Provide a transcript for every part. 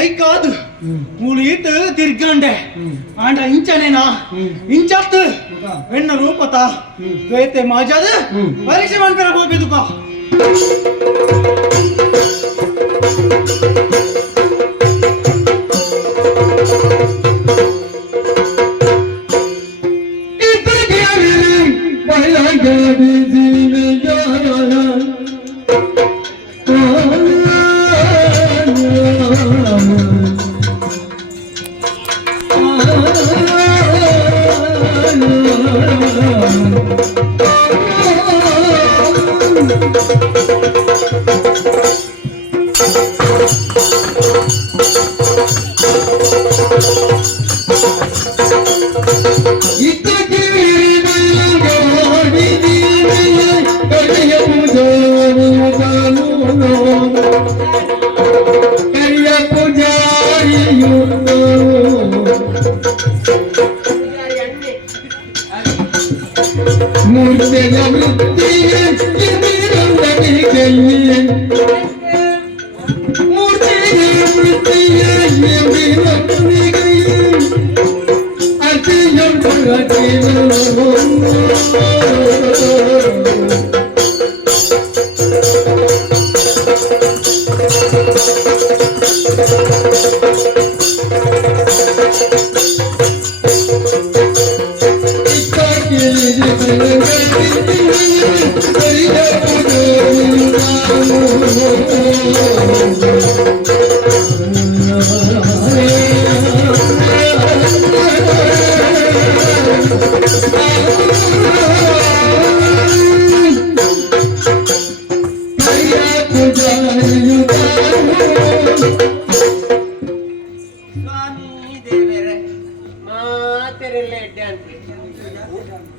ಐಕಾದು ಮುಳೀತು ತಿರ್ಗಂಡೆ and ಇಂಚನೇನಾ ಇಂಚತ್ತು ಹೆಣ್ಣ ರೂಪತ ವೇತೆ ಮಾಜಾದ ಪರೀಕ್ಷೆ ಮಾಡ್ತಾರ ಹೋಗಿದುಕ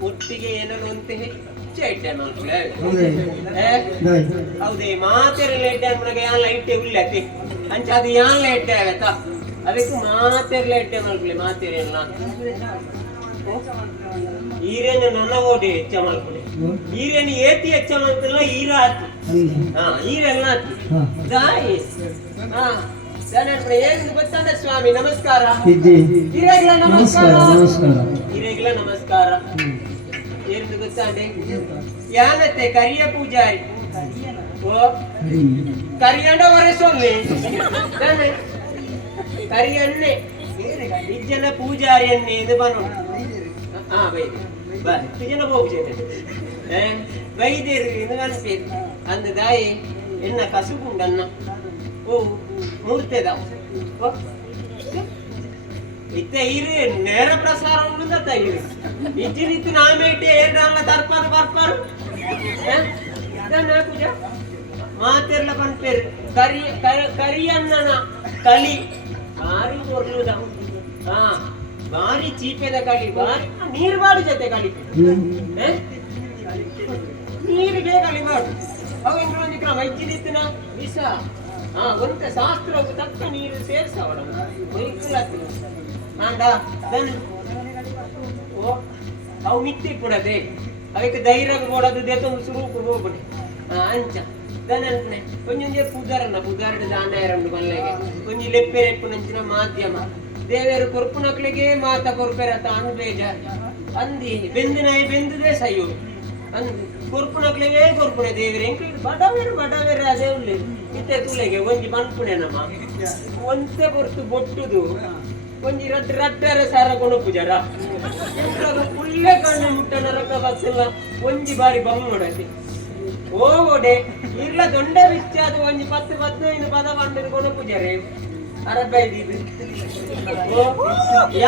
ಒಟ್ಟಿಗೆ ಏನನ್ನು ಅಂತ ಹೆಚ್ಚು ಎಡ್ಡೆ ಹೌದೇ ಮಾತೆರೆಲ್ಲ ಎಡ್ಡೆ ಅನ್ಮಗೆ ಯಾನ್ ಲೈಟ್ ಉಳ್ಳತಿ ಅಂಚ ಅದು ಯಾನ್ ಎಡ್ಡೆ ಆಗತ್ತ ಅದಕ್ಕೆ ಮಾತೆರೆಲ್ಲ ಎಡ್ಡೆ ಮಲ್ಪಲೆ ಮಾತೆರೆಲ್ಲ ಈರೇನ ನನ್ನ ಓಡಿ ಹೆಚ್ಚ ಮಲ್ಪಲೆ ಈರೇನು ಏತಿ ಹೆಚ್ಚ ಮಲ್ಪಲ್ಲ ಈರ ಆತಿ ಈರೆಲ್ಲ ಆತಿ ದಾಯಿ ಏನು ಗೊತ್ತಾದ ಸ್ವಾಮಿ ನಮಸ್ಕಾರ ಹಿರೇಗ್ಲ ನಮಸ್ಕಾರ ಹಿರೇಗ್ಲ ನಮಸ್ಕಾರ ಏನು ಗೊತ್ತಾದೆ ಯಾನತ್ತೆ ಕರಿಯ ಪೂಜಾರಿ ಓ ಕರಿಯಂಡ ಒರೆಸೊಲ್ಲಿ ಕರಿಯನ್ನೆ ಇಜ್ಜನ ಪೂಜಾರಿಯನ್ನೇ ಇದು ಬನ್ನು ಜನ ಹೋಗ್ತೇನೆ ವೈದ್ಯರು ಇದು ಅನ್ಸೇದು ಅಂದ ದಾಯಿ ಎನ್ನ ಕಸುಗುಂಡನ್ನ ಓ ಮೂರ್ತೆದ ಇತ್ತೆ ಇರು ನೇರ ಪ್ರಸಾರ ಉಂಟು ಇರು ಇಜ್ಜಿನಿತ್ತು ನಾಮೇಟೆ ಏನ್ರಲ್ಲ ತರ್ಪಾರು ಬರ್ಪಾರು ಪೂಜ ಮಾತೆರ್ಲ ಪಂಪೇರು ಕರಿಯಣ್ಣನ ಕಲಿ ಭಾರಿ ಒರ್ಲುದ ಭಾರಿ ಚೀಪೆದ ಕಲಿ ಭಾರಿ ನೀರು ಬಾಡು ಜೊತೆ ಕಲಿ ನೀರಿಗೆ ಕಲಿ ಬಾಡು ಅವು ಒಂದು ಕ್ರಮ ಇಜ್ಜಿನಿತ್ತಿನ ವಿಷ ಒಂತ ಶಾಸ್ತ್ರ ತಕ್ಕ ನೀರು ಸೇರಿಸವಳ ಅವು ಮಿತ್ತಿ ಕೊಡದೆ ಅದಕ್ಕೆ ಧೈರ್ಯ ಕೊಡೋದು ದೇತೊಂದು ಸುರೂಪ ಹೋಗ್ಬಿಡಿ ಅಂಚ ದನನ್ಪುಣೆ ಕೊಂಚೊಂದೇ ಪುದಾರನ ದಾನಾಯರಂಡು ಮಲ್ಲೆಗೆ ಕೊಂಚ ಲೆಪ್ಪೆ ರೆಪ್ಪು ನಂಚಿನ ಮಾಧ್ಯಮ ದೇವರು ಕೊರ್ಪುನಕ್ಳಿಗೆ ಮಾತ ಕೊರ್ಪೆರತ ಅನು ಬೇಜಾರು ಅಂದಿ ಬೆಂದಿನಾಯಿ ಬೆಂದಿದೆ ಸಯ್ಯೋ ಅಂದು ಕೊರ್ಪುನಕ್ಳಿಗೆ ಕೊರ್ಪುಣೆ ದೇವರ ಬಡವೇರು ಅದೇ ಉಳ್ಳಿ ಇತ್ತೆ ತುಲೆಗೆ ಒಂಜಿ ಮನ್ಪುಣೆ ನಮ್ಮ ಒಂತೆ ಹೊರ್ತು ಬೊಟ್ಟುದು ಒಂಜಿ ರಟ್ಟರ ಸಾರ ಕೊಣಪು ಜರ ಪುಲ್ಲೆ ಕಣ್ಣು ಮುಟ್ಟ ನರಕ ಬಸ್ಸಲ್ಲ ಒಂಜಿ ಬಾರಿ ಬಮ್ಮ ನೋಡತಿ ಓಡೆ ಇರ್ಲ ದೊಂಡ ವಿಚ್ಚಾದ ಒಂಜಿ 10-15 ಪದ ಬಂದಿರು ಕೊಣಪು ಜರೆ ಅರಬೈದಿದು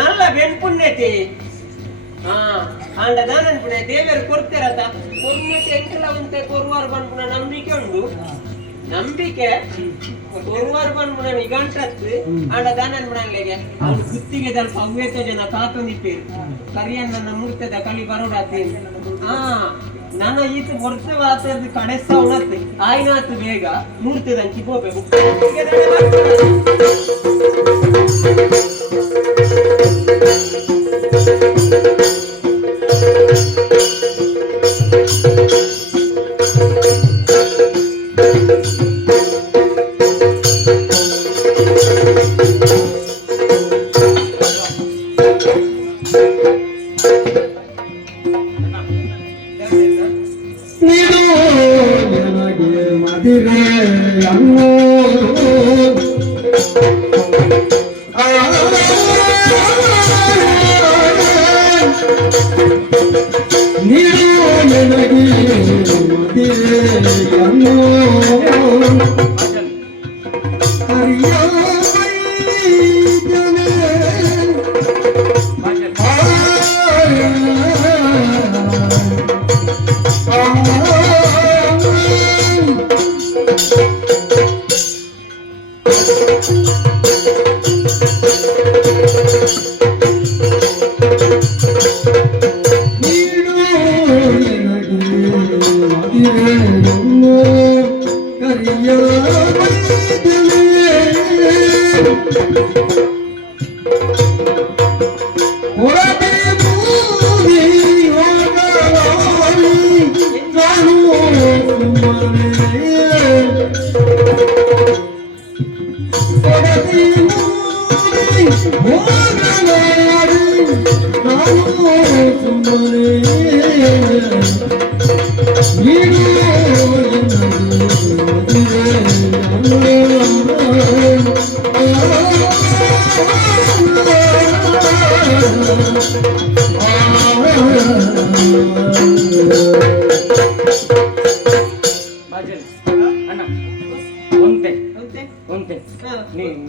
ಎಲ್ಲ ಬೆನ್ಪುಣ್ಯತೆ ಅಂಡ ದಾನನ್ಪುಣೆ ದೇವರು ಕೊಡ್ತಿರತ್ತ ಪುಣ್ಯತೆ ಎಂಕಲ ಒಂತೆ ಕೊರುವಾರು ಬಂದ್ಪುಣ ನಂಬಿಕೆ ಉಂಡು ನಂಬಿಕೆ ಕೊರುವಾರು ಬಂದ್ಪುಣ ನಿಗಂಟತ್ತು ಅಂಡ ದಾನನ್ಪುಣಲೆಗೆ ಅವ್ನು ಕುತ್ತಿಗೆ ಸ್ವಲ್ಪ ಅವ್ಯತ ಜನ ಕಾತೊಂದಿಪ್ಪೇರು ಕರಿಯನ್ನ ಮೂರ್ತದ ಕಲಿ ಬರೋಡಾತಿ ನನ್ನ ಈತ ಹೊರ್ತವಾತದ ಕಡೆಸ ಉಣತ್ತೆ ಆಯ್ನಾತು ಬೇಗ ಮೂರ್ತದಂಚಿ ಹೋಗ್ಬೇಕು ನೀನು ನನಗೆ ಮದುವೆ ಅನ್ನೋ ನೀನು ನನಗೆ ಮದುವೆ ಅನ್ನೋ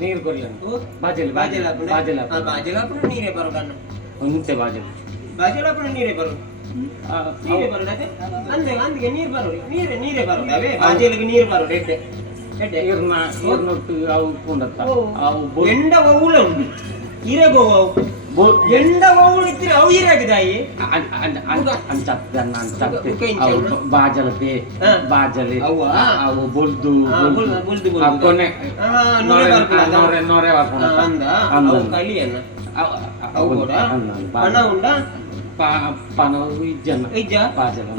ನೀರು ಕೊಡ್ಲ ಬಾಜಲ್ ಬಾಜಲ್ ಬಾಜಲ್ ಬಾಜಲ್ ಅಪ್ಪನ ನೀರೇ ಬರೋದನ್ನ ಒಂದೇ ಬಾಜಲ್ ಬಾಜಲ್ ಅಪ್ಪನ ನೀರೇ ಬರೋದು ನೀರೇ ಬರೋದಕ್ಕೆ ಅಂದೆ ಅಂದಿಗೆ ನೀರು ಬರೋದು ನೀರೇ ಬರೋದು ಅವೇ ಬಾಜಲ್ಗೆ ನೀರು ಬರೋದು ಎಡ್ಡೆ ಎಡ್ಡೆ ಇರ್ನೊಟ್ಟು ಅವು ಕೊಂಡತ್ತ ಅವು ಎಂಡ ಅವುಲ ಉಂಟು ಇರೆಗೋ ಅವು ಎಂಡ ಅವುಲು ಇತ್ತಿರ ಅವು ಇರಾಗಿದಾಯಿ ಬಾಜಲತೆ ಬಾಜಲೆ ಅವು ಬೊಲ್ದು ಬೊಲ್ದು ಕೊನೆ ನೋರೆ ನೋರೆ ಅಂದ ಅವು ಕಲಿಯನ್ನ ಅವು ಕೂಡ ಪಣ ಉಂಡ ಪಣವು ಇಜ್ಜನ್ನ ಇಜ್ಜ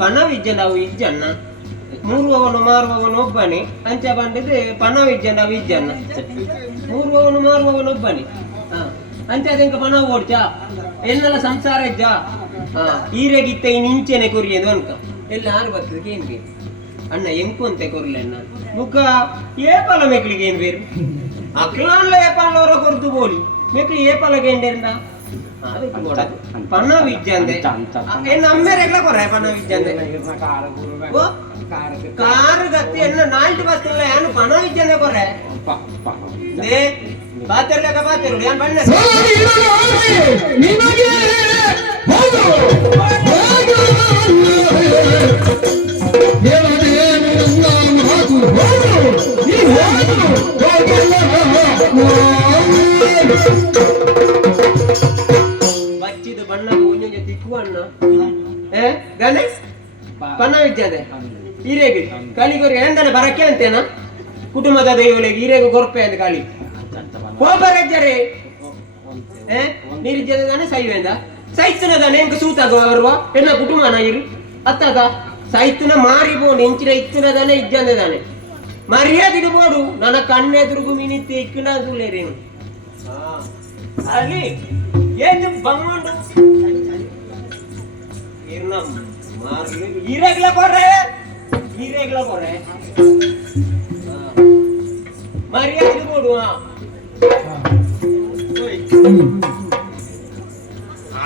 ಪಣವು ಇಜ್ಜನ ಅವು ಇಜ್ಜನ್ನ ಮೂರುವವನು ಮಾರುವವನು ಒಬ್ಬನೇ ಅಂಚ ಬಂದಿದೆ ಪಣವು ಇಜ್ಜನ ಅವು ಇಜ್ಜನ್ನ ಮೂರುವವನು ಮಾರುವವನು ಒಬ್ಬನೇ ಅಂಚ ಅದಕ್ಕೆ ಪಣ ಓಡ್ಚ ಎನ್ನೆಲ್ಲ ಸಂಸಾರ ಇಜ್ಜ ಈರೆಗಿತ್ತ ಇಂಚೆನೆ ಕೊರಿಯದು ಅನ್ಕ ಎಲ್ಲ ಆರು ಬರ್ತದಕ್ಕೆ ಏನ್ ಬೇಕು ಅಣ್ಣ ಎಂಕು ಅಂತೆ ಕೊರ್ಲೆ ಅಣ್ಣ ಮುಖ ಏಪಲ ಮೆಕ್ಳಿಗೆ ಏನ್ ಬೇರು ಅಕ್ಲಾನ್ಲ ಏಪಲ್ಲವರ ಕೊರ್ದು ಬೋಲಿ ಮೆಕ್ಳಿ ಏಪಲಗೆ ಎಂಡೆಂದ ಪಣ ವಿಜ್ಜಂದೆ ಎನ್ನ ಅಮ್ಮೆರೆಗ್ಲ ಕೊರೆ ಪಣ ವಿಜ್ಜಂದೆ ಕಾರು ಗತ್ತಿ ಎನ್ನ ನಾಲ್ಕು ಬಸ್ತಿಲ್ಲ ಏನು ಪಣ ವಿಜ್ಜಂದೆ ಕೊರೆ ದೇ ಬಾತಿರ್ಲಕ ಬಾತಿರು ಏನ್ ಬಣ್ಣ ಬಚ್ಚಿದು ಬಣ್ಣದ ಒಂಜೊಂಜ ತಿಕ್ಕು ಅಣ್ಣ ಗಣೇಶ್ ಪಣ ವಿಜ್ಜದೆ ಹಿರೇಗಿ ಕಲಿಗೋರಿ ಎಂದನ ಬರಕ್ಕೆ ಅಂತೇನ ಕುಟುಂಬದ ದೈವಗಳಿಗೆ ಹಿರೇಗ ಗೊರ್ಪೆ ಅಂತ ಕಾಳಿ ಹೋಗರಜ್ಜರೆ ನೀರಿಜ್ಜದಾನೆ ಸೈವೇಂದ ಸೈತನದಾನೆ ಎಂಕ ಸೂತಾಗ ಬರುವ ಎನ್ನ ಕುಟುಂಬನ ಇರು ಅತ್ತದ ಸೈತನ ಮಾರಿ ಬೋಡು ಎಂಚಿನ ಇತ್ತನದಾನೆ ಇಜ್ಜಂದದಾನೆ ಮರ್ಯಾದಿಗೆ ಬೋಡು ನನ್ನ ಕಣ್ಣೆದುರುಗು ಮಿನಿತ್ತೆ ಇಕ್ಕನ ಸುಳ್ಳೇರೇನು ಅಲ್ಲಿ ಏನು ಬಂಗೊಂಡು ಈರೆಗ್ಲ ಕೊರ್ರೆ ಈರೆಗ್ಲ ಕೊರ್ರೆ ಮರ್ಯಾದಿಗೆ ಬೋಡು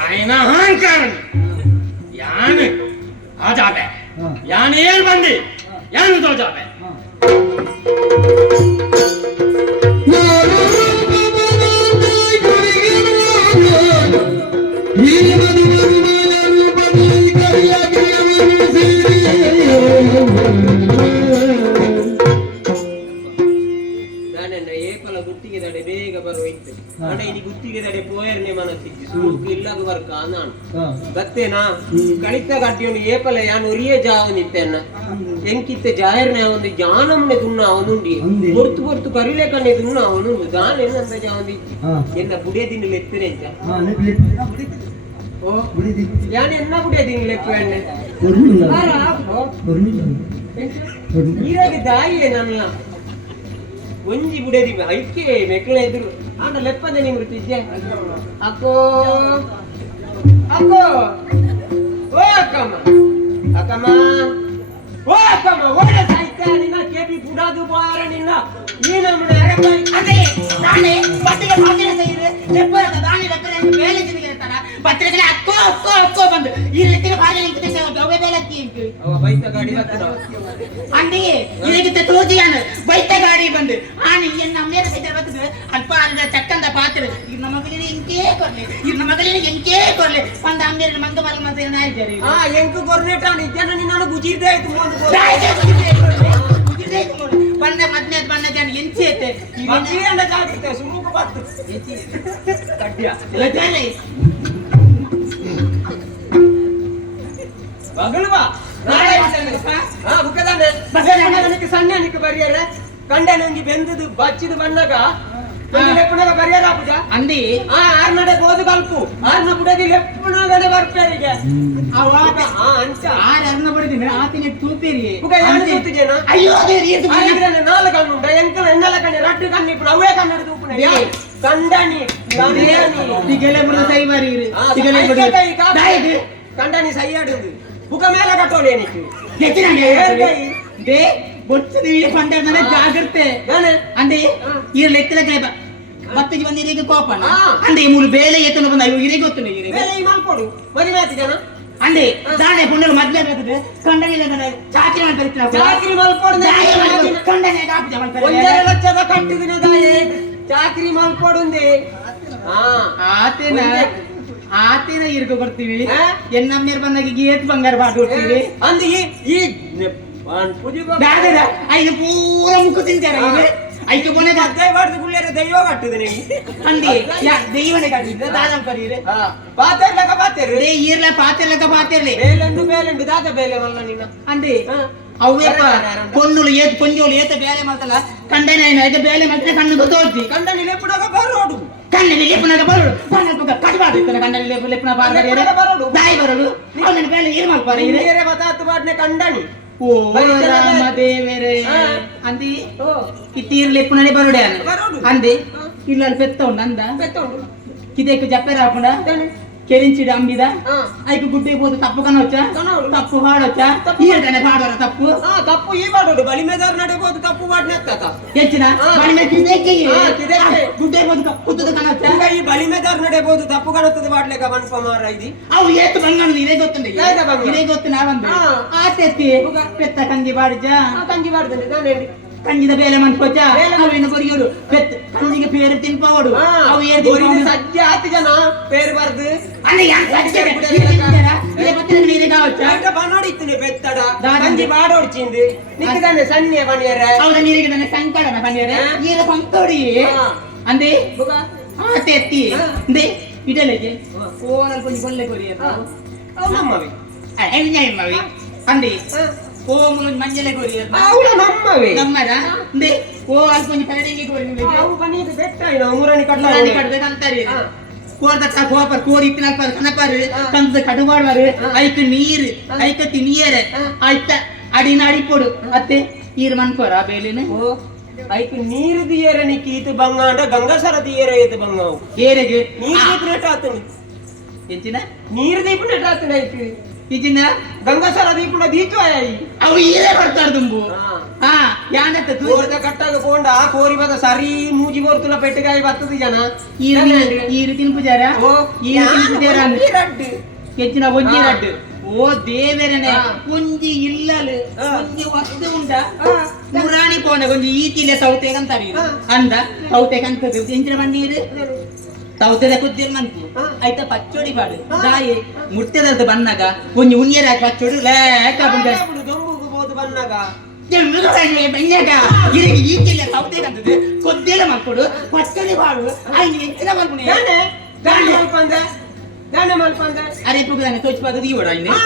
ఆయన అహంకారం యాన్ ఆ జాబే యాన్ ఏల్ బంది యాన్ తో జాబే ಬೇಗ ಬರೋಯ್ತು ಅಣ್ಣ ಇಲ್ಲಿ ಗುತ್ತಿಗೆ ತಡೆ ಪೋಯರ್ನೆ ಮನಸ್ಸಿದ್ದು ಸೂಕು ಇಲ್ಲಗ ವರ್ಕ ನಾನು ಗತ್ತೇನಾ ಕಳಿತ ಗಟ್ಟಿಯನ್ನು ಏಪಲ ಯಾನು ಒರಿಯೇ ಜಾವ ನಿತ್ತೆನ್ನ ಎಂಕಿತ್ತೆ ಜಾಯರ್ನೆ ಒಂದು ಜಾನಮ್ನೆ ತುನ್ನ ಅವನುಂಡಿ ಹೊರ್ತು ಹೊರ್ತು ಕರಿಲೆ ಕಣ್ಣೆ ತುನ್ನ ಅವನುಂಡು ದಾನ ಏನಂತ ಜಾವನಿ ಎನ್ನ ಬುಡಿಯ ತಿಂಡಿ ಎತ್ತರೆ ಅಂತ ಓ ಯಾನ ಎನ್ನ ಬುಡಿಯ ತಿಂಡಿ ಲೆಪ್ಪೆಣ್ಣೆ ಈರಾಗಿ ದಾಯಿಯೇ ನನ್ನ ಒಂಜಿ ಬುಡದಿ ಐಕೆ ಮೆಕ್ಕಳ ಎದುರು ಆಂಡ ಲೆಪ್ಪದೆ ನಿಂಗೆ ತಿಜ್ಜೆ ಅಕ್ಕೋ ಅಕ್ಕೋ ಓ ಅಕ್ಕಮ್ಮ ಅಕ್ಕಮ್ಮ ಓ ಅಕ್ಕಮ್ಮ ಓಡ ಸಾಯ್ತಾ ನಿನ್ನ ಕೇಬಿ ಬುಡಾದು ಬಾರ ನಿನ್ನ ಈ ನಮ್ಮನೆ ಅರಬಾಯಿ ಅದೇ ನಾನೇ ಬತ್ತಿಗೆ ಪಾತಿಗೆ ಸೈರೆ ಲೆಪ್ಪದ ದಾನಿ ಲೆಕ್ಕರೆ ಬೇಲೆ ತಿಂದಿಗೆ ಇರ್ತಾರ ಬತ್ತಿಗೆ ಅಕ್ಕೋ ಅಕ್ಕೋ ಅಕ್ಕೋ ಬಂದು ಈ ಲೆಕ್ಕರೆ ಬಾಳೆ ನಿಂತಿದೆ ದೊವೆ ಬೇಲೆ ತಿಂತು ಅವ ಬೈತ ಗಾಡಿ ಹತ್ತದ ಅಂಡಿ ಇದಕ್ಕೆ ತೋಜಿಯಾನ ಬೈತ ಗಾಡಿ ಬಂದು ಆನಿ ಎನ್ನ ಮೇಲೆ ಕೈತರ ಬತ್ತದು ಅಲ್ಪ ಅಲ್ಲ ಚಕ್ಕಂದ ಪಾತ್ರ ಇನ್ನ ಮಗಳಿಗೆ ಎಂಕೇ ಕೊರ್ಲೆ ಒಂದ ಅಮ್ಮೇರ ಮಂಗ ಮಲ ಮಂದ ಏನ ಆಯ್ತಾರೆ ಆ ಎಂಕು ಕೊರ್ನೆಟ ನಿಜನ ನಿನ್ನ ಗುಜಿರ್ದೆ ಆಯ್ತು ಮುಂದೆ ಗುಜಿರ್ದೆ ಬಣ್ಣ ಮದ್ನೆ ಬಣ್ಣ ಜನ ಎಂಚೇತೆ ಮಕ್ಕಳಿ ಅಂಡ ಜಾಗ್ರತೆ ಸುರುಕು ಬತ್ತು ಕಡ್ಯ ಲಜಾಲೆ ಬಗಲ್ವಾ ನಾಳೆ ಹಾ ಬುಕ್ಕದಾನೆ ನನಗೆ ಸಣ್ಣ ನಿಕ್ಕೆ ಬರಿಯರೆ ಕಂಡನೆ ಒಂಜಿ ಬೆಂದದು ಬಚ್ಚಿದ ಬಣ್ಣಗ ಲೆಪ್ಪನಾಗ ಬರಿಯರ ಪೂಜ ಅಂದಿ ಆ ಆರ್ನಡೆ ಬೋದು ಕಲ್ಪು ಆರ್ನ ಬುಡದಿ ಲೆಪ್ಪನಾಗಡೆ ಬರ್ಪೇರಿಗೆ ಅವಾಗ ಆ ಅಂಚ ಆರ್ ಅರ್ನ ಬಡಿದಿನ ಆತಿನ ತೂಪಿರಿ ಬುಗ ಯಾರು ಸುತ್ತಿಜೇನ ಅಯ್ಯೋ ಅದೇ ರೀತಿ ಆಗಿದ್ರೆ ನಾಲ್ಕು ಕಣ್ಣುಂಡ ಎಂಕಲ ಎನ್ನಲ ಕಣ್ಣೆ ರಟ್ಟು ಕಣ್ಣು ಇಪ್ಪು ಅವೇ ಕಣ್ಣು ತೂಪುನೆ ಕಂಡನಿ ತಿಗಲೆ ಬುಡ ಸೈ ಬಾರಿ ತಿಗಲೆ ಬುಡ ಕಂಡನಿ ಸೈ ಆಡುದು ಬುಗ ಮೇಲೆ ಕಟ್ಟೋಲೆ ಏನಿತ್ತು ಹೆಚ್ಚಿನ ದೇ ಬೊಚ್ಚದಿ ಪಂಡನ ಜಾಗ್ರತೆ ಅಂದೆ ಈ ಲೆಕ್ಕಲ ಕೈ ಬತ್ತಿಗೆ ಬಂದಿರಿಗೆ ಕೋಪನ ಅಂದೆ ಮೂರು ಬೇಲೆ ಎತ್ತನ ಬಂದ ಇವು ಇರಿಗೆ ಗೊತ್ತು ಇರಿಗೆ ಬೇಲೆ ಮಲ್ಕೊಡು ಮರಿಮಾತಿ ಜನ ಅಂದೆ ದಾನೆ ಪುಂಡಲು ಮದ್ಲೆ ಬರ್ತದೆ ಕಂಡನಿಲ್ಲ ಚಾಕರಿ ಮಾಡ್ತಾರೆ ಚಾಕರಿ ಮಲ್ಕೊಡು ಕಂಡನೆ ಕಾಪಿ ಮಾಡ್ತಾರೆ 1 ಲಕ್ಷದ ಕಟ್ಟಿದಿನ ದಾಯೆ ಚಾಕರಿ ಮಲ್ಕೊಡುಂದೆ ಆತೇನ ಇರ್ಕೊ ಬರ್ತೀವಿ ಎನ್ನಮ್ಮೇರ್ ಬಂದಾಗ ಗೇತ್ ಬಂಗಾರ ಬಾಡ್ಕೊಡ್ತೀವಿ ಅಂದ ಈ ಐದು ಪೂರ ಮುಖ ತಿಂತಾರ ಐದು ಕೊನೆ ದಯವಾಡ್ದು ಗುಳ್ಳೆರ ದೈವ ಕಟ್ಟುದು ಅಂದಿ ದೈವನೇ ಕಟ್ಟಿದ್ದ ದಾದಂ ಕರೀರೆ ಪಾತೆರ್ಲಕ ಪಾತೆರ್ ಈರ್ಲ ಪಾತೆರ್ಲೆ ಬೇಲೆಂಡು ದಾದ ಬೇಲೆ ಮಲ್ಲ ನಿನ್ನ ಅಂದಿ ಅವೇ ಕೊನ್ನುಳು ಏತ್ ಕೊಂಜೋಳು ಏತ ಬೇಲೆ ಮಾಡ್ತಲ್ಲ ಕಂಡನ ಐದು ಬೇಲೆ ಮಾಡಿದ್ರೆ ಕಣ್ಣು ಗೊತ್ತೋದ್ದಿ ಕಂಡನಿ ಲೆಪ್ಪುನಾಗ ಬರೋಡು ಕಣ್ಣಲ್ಲಿ ಲೆಪ್ಪನಾಗ ಬರೋಡು ಕಡಿಬಾರ್ದು ಕಣ್ಣಲ್ಲಿ ಲೆಪ್ಪನ ಬರೋಡು ದಾಯಿ ಬರೋಡು ಅವನ ಬೇಲೆ ಏನ್ ಮಾಡ್ಪಾರ ಹಿರಿಯರೆ ಬತಾತು ಬಾಡ್ನೆ ಕಂಡನಿ ಓ ರಾಮ ದೇವರೇ ಅಂದಿ ಕಿತ್ತೀರ್ ಲೆಪ್ಪುನನೆ ಬರೋಡೆ ಅಂದಿ ಇಲ್ಲ ಪೆತ್ತ ಉಂಡು ಅಂದ ಕಿದೇಕು ಜಪ್ಪೆ ರಾಪುಂಡ ಕೆರಿಂಚಿಡ ಅಂಬಿದ ಐಕು ಗುಡ್ಡೆ ಬೋದು ತಪ್ಪು ಕನೋಚ್ಚ ತಪ್ಪು ಹಾಡೋಚ್ಚ ಈರ್ತಾನೆ ಪಾಡೋರ ತಪ್ಪು ತಪ್ಪು ಈ ಮಾಡೋಡು ಬಲಿಮೆದಾರ ನಡೆ ಬೋದು ತಪ್ಪು ಬಾಡ್ನೆ ಹೆಚ್ಚಿನ ಬಲಿಮೆ ಕಿದೇಕೆ ಗುಡ್ಡೆ ಬೋದು ಕುತ್ತದ ಕನೋಚ್ಚ ಈ ಬಲಿಮೆದಾರ ನಡೆ ಬೋದು ತಪ್ಪು ಕಾಣುತ್ತದೆ ಬಾಡ್ಲೆಕ ಮನ್ಪಮಾರ ಇದಿ ಅವು ಏತು ಬಂಗನ ಇದೇ ಗೊತ್ತುಂಡೆ ಇದೇ ಗೊತ್ತು ನಾವಂದು ಆತೆತ್ತಿ ಪೆತ್ತ ಕಂಗಿ ಬಾಡಿಜ ಕಂಗಿ ಬಾಡ್ದಂಡೆ ನಾನು ಕಂಜಿದ ಬೇಲೆ ಮನ್ಕೋಚ ಅವೇನು ಕೊರಿಯೋಡು ಪೆತ್ತ ಕಂಜಿಗೆ ಪೇರು ತಿನ್ಪಾವಡು ಅವು ಏದು ಸಜ್ಜೆ ಆತಿ ಜನ ಪೇರು ಬರ್ದು ಅಲ್ಲ ಯಾಕೆ ಸಜ್ಜೆ ಇದೇ ಮತ್ತೆ ನೀರಿಗೆ ಕಾವಚ್ಚ ಬನ್ನೋಡಿತ್ತು ಬೆತ್ತಡ ಕಂಜಿ ಬಾಡೋಡ್ಚಿಂದು ನಿಕ್ಕದಾನೆ ಸನ್ನೆ ಬಣ್ಣಿಯರ ಅವರ ನೀರಿಗೆ ನನ್ನ ಸಂಕಡನ ಬಣ್ಣಿಯರ ಈಗ ಪಂತೋಡಿ ಅಂದೆ ಆತೆ ಎತ್ತಿ ಅಂದೆ ಇಡಲೆಗೆ ಓನಲ್ ಕೊಂಚ ಕೊಲ್ಲೆ ಕೊರಿಯ ನಮ್ಮವಿ ಎಣ್ಣೆ ಅಂದೆ ಓ ಮಂಜಲೆ ಕೊರಿಯ ಅವಳು ನಮ್ಮವೇ ನಮ್ಮರ ಅಂದೆ ಓ ಅಲ್ಲಿ ಕೊಂಚ ಪರಡೆಗೆ ಕೊರಿಯ ಅವು ಬನ್ನಿದು ಬೆಟ್ಟ ಇನ ಮೂರನಿ ಕಟ್ಟಬೇಕಂತಾರೆ ಕೋರ್ದ ಕೋಪರ್ ಕೋರಿ ಇತ್ತಿನಾಲ್ಪರ್ ಕನಪರ್ ಕಂದ ಕಡುಬಾಡ್ವಾರು ಐಕ ನೀರು ಐಕ ತಿನಿಯರೆ ಆಯ್ತ ಅಡಿನ ಅಡಿಪೊಡು ಅತ್ತೆ ಈರ್ ಮನ್ಪರ ಬೇಲಿನ ಐಕ ನೀರು ದಿಯರೆ ನಿಕ್ಕಿ ಈತು ಬಂಗಾಂಡ ಗಂಗಸರ ದಿಯರೆ ಈತು ಬಂಗಾವು ಏರೆಗೆ ನೀರು ದೀಪ ನೆಟ್ ಆತನಿ ಎಂಚಿನ ನೀರು ದೀಪ ನೆಟ್ ಆತನಿ ಐತಿ ಈಚಿನ ಗಂಗಸರ ದೀಪುನ ದೀಚು ಆಯಿ ಅವು ಈರೇ ಬರ್ತಾರ ದುಂಬು ಹಾ ಯಾಂದತ್ತ ತೋರ್ದ ಕಟ್ಟಾಗ ಕೊಂಡ ಕೋರಿ ಬದ ಸರಿ ಮೂಜಿ ಬೋರ್ತುಲ ಪೆಟ್ಟಗಾಯಿ ಬತ್ತದ ಜನ ಈ ರೀತಿನ ಪೂಜಾರ ಈ ಪೂಜಾರ ಹೆಚ್ಚಿನ ಒಂಜಿ ರಡ್ಡು ಓ ದೇವರನೆ ಒಂಜಿ ಇಲ್ಲಲು ಒಂಜಿ ವಸ್ತು ಉಂಡ ಮುರಾಣಿ ಪೋನ ಒಂಜಿ ಈತಿಲೆ ಸೌತೆ ಕಂತಾರಿ ಅಂದ ಸೌತೆ ಕಂತದು ಎಂಚಿನ ಬಣ್ಣೀರು ಸೌತೆದ ಕುದ್ದಿಲ್ ಮನ್ಪು ಆಯ್ತ ಪಚ್ಚೋಡಿ ಪಾಡು ದಾಯಿ ಮುಟ್ಟೆದ ಬಣ್ಣಗ ಒಂಜಿ ಉಣ್ಯರ ಪಚ್ಚೋಡು ಲೇಕ ದೊಂಬುಗು ಬೋದು ಬಣ್ಣಗ ಬೆಣ್ಣೆಗ ಇರಿಗೆ ಈತಿಲೆ ಸೌತೆ ಕಂತದು ಕೊದ್ದೆಲ ಮಲ್ಕೊಡು ಪಚ್ಚೋಡಿ ಪಾಡು ಆಯ್ತು ಎಂಚಿನ ಮಲ್ಪುಣೆ ಗಾಣೆ ಮಲ್ಪಂದೆ ಗಾಣೆ ಮಲ್ಪಂದೆ ಅರೆ ಪುಗದಾನೆ ತೋಚ್ಪಾದ ದೀವಡ ಇನ್ನು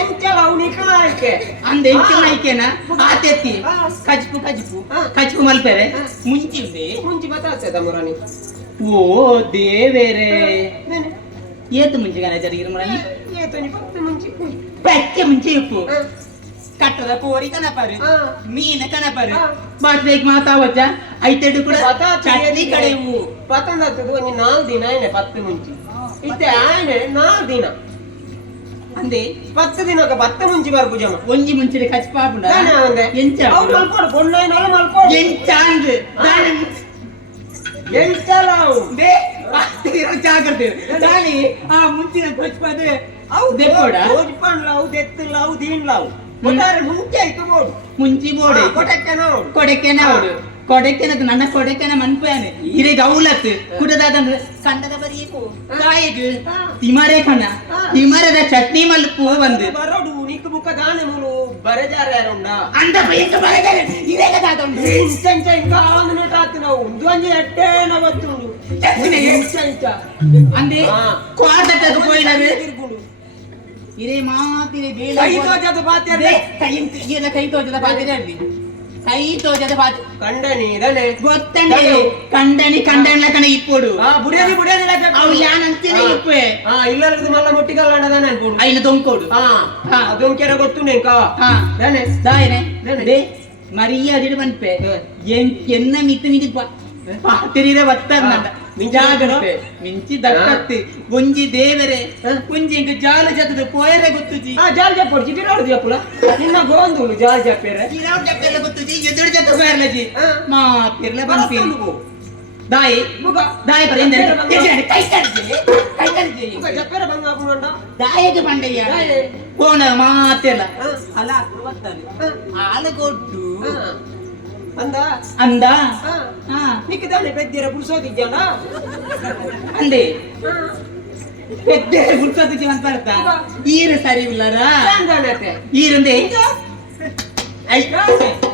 ಎಂಚಲ ಅವನಿಕ ಆಯ್ಕೆ ಅಂದ ಎಂಚಿನ ಆಯ್ಕೆನ ಆತೆತ್ತಿ ಕಜ್ಪು ಮಲ್ಪೆರೆ ಮುಂಚಿ ಉಂಡೆ ಮುಂಚಿ ಬತ್ತಾಚದ ಮುರಾನಿ ಓ ದೇವೇರೆ ಏತು ಮುಂಚೆ ಗಾನ ಜರಿಗಿರ ಮುರಾನಿ ಏತು ನಿ ಪತ್ತೆ ಮುಂಚಿ ಪತ್ತೆ ಮುಂಚೆ ಇಪ್ಪು ಕಟ್ಟದ ಕೋರಿ ಕನಪರು ಮೀನ ಕನಪರು ಬಾಟ್ಲಿಗೆ ಮಾತಾವಚ್ಚ ಐತೆಡು ಕೂಡ ಚಟ್ನಿ ಕಡೆವು ಪತಂದತ್ತದು ಒಂಜಿ 4 ದಿನ ಆಯ್ನೆ 10 ಮುಂಚಿ ಇತ್ತೆ ಆಯ್ನೆ 4 ದಿನ ಅಂದೆ 10 ದಿನಕ್ಕೆ 10 ಮುಂಚಿ ಬಾರ್ ಪೂಜಮ್ಮ ಒಂಜಿ ಮುಂಚೆ ಕಚ್ ಪಾಪುಂಡ ಎಂಚ ಅವ್ರು ಮಲ್ಕೋಡು ಪೊಣ್ಣೈನಲ್ಲ ಮಲ್ಕೋಡು ಎಂಚ ಅಂದ್ ಎಂಚಲಾವು ದೇ ಜಾಗ್ರತೆ ದಾನಿ ಆ ಮುಂಚಿನ ಕೊಚ್ಪಾದೆ ಅವು ದೆಪ್ಪೋಡ ಕೋಜ್ಪಂಡ್ಲಾವು ದೆತ್ತಲಾವು ದೀನ್ಲಾವು ಒಟ್ಟಾರೆ ಮುಂಚೆ ಆಯ್ತು ಬೋಡು ಮುಂಚಿ ಬೋಡೆ ಕೊಡೆಕೆನದು ನನ್ನ ಕೊಡೆಕೆನ ಮನ್ಪಯಾನೆ ಇರೆ ಗೌಲತ್ ಕುಟದಾದಂದ್ರೆ ಕಂಡದ ಬರೀಕು ಕಾಯಿಗೆ ತಿಮರೆ ಕಣ ತಿಮರದ ಚಟ್ನಿ ಮಲ್ಪು ಬಂದು ಬರೋಡು ನಿಕ್ ಮುಖ ದಾನೆ ಮೂಲು ಬರೆಜಾರ ಯಾರುಂಡ ಅಂದ ಬಯಕ ಬರೆಜಾರ ಇರೆ ಕದಾದಂಡು ಇಂಚಂಚ ಇಂಕ ಆವನ ಟಾತ್ ನಾವು ಒಂದು ಅಂಜಿ ಎಟ್ಟೆ ನವತ್ತುಂಡು ಇಂಚಂಚ ಅಂದೆ ಕ್ವಾರ್ಟದ ಕೋಯಿನರು ಇರೆ ಮಾತಿರೆ ಬೇಲ ಕೈ ತೋಜದ ಬಾತ್ಯರೆ ಕೈ ತೋಜದ ಬಾತ್ಯರೆ ಅಲ್ಲಿ ಕೈ ತೋಜದ ಬಾತ್ ಕಂಡನಿ ಇದನೆ ಗೊತ್ತಂಡೆ ಕಂಡಣ್ಣ ಕಣ ಇಪ್ಪೋಡು ಬುಡಿಯದಿ ಅವು ಯಾನಂತೇನೆ ಇಪ್ಪೆ ಇಲ್ಲರದು ಮಲ್ಲ ಮುಟ್ಟಿಗಲ್ಲಣ್ಣದಾನೆ ಅನ್ಕೋಡು ಐನ ದೊಂಕೋಡು ಅದೊಂಕೆರ ಗೊತ್ತು ನೆಂಕ ದಾನೆ ದಾಯನೆ ದೇ ಮರಿಯಾದಿಡು ಮನ್ಪೆ ಎನ್ನ ಮಿತ್ತು ಪಾತಿರಿರೆ ಬತ್ತರ್ನಂದ ಜಾಗರತೆ ಮಿಂಚಿ ದಕ್ಕತ್ತಿ ಒಂಜಿ ದೇವರೆ ಒಂಜಿ ಇಂಕ ಜಾಲ ಜತದ ಪೋಯರೆ ಗೊತ್ತುಜಿ ಜಾಲ ಜಪ್ಪೊಡ್ಜಿ ತಿರೋಡು ಜಪ್ಪುಲ ನಿನ್ನ ಗೋಂದುಲು ಜಾಲ ಜಪ್ಪೆರೆ ತಿರೋಡು ಜಪ್ಪೆರೆ ಗೊತ್ತುಜಿ ಎದುರು ಜತ ಪೋಯರ್ಲಜಿ ಮಾ ಪಿರ್ಲ ಬಂಪಿ ದಾಯಿ ದಾಯಿ ಪರೆಂದೆ ಕೈ ಕಡ್ಜಿ ಜಪ್ಪೆರೆ ಬಂಗ ಆಪುಂಡ ದಾಯಿಗೆ ಬಂಡಯ್ಯ ಕೋಣ ಮಾತೆಲ್ಲ ಅಲ್ಲ ಬತ್ತನೆ ಆಲಗೊಡ್ಡು ಅಂದ ನಿಕ್ಕಿದಾನೆ ಪೆದ್ದಿರ ಪುರುಸೋದಿದ್ಯಲ್ಲ ಅಂದೆ ಪೆದ್ದಿರ ಪುರುಸೋದಿದ್ಯ ಅಂತ ಬರ್ತಾ ಈರು ಸರಿ ಇಲ್ಲರ ಈರಂದೆ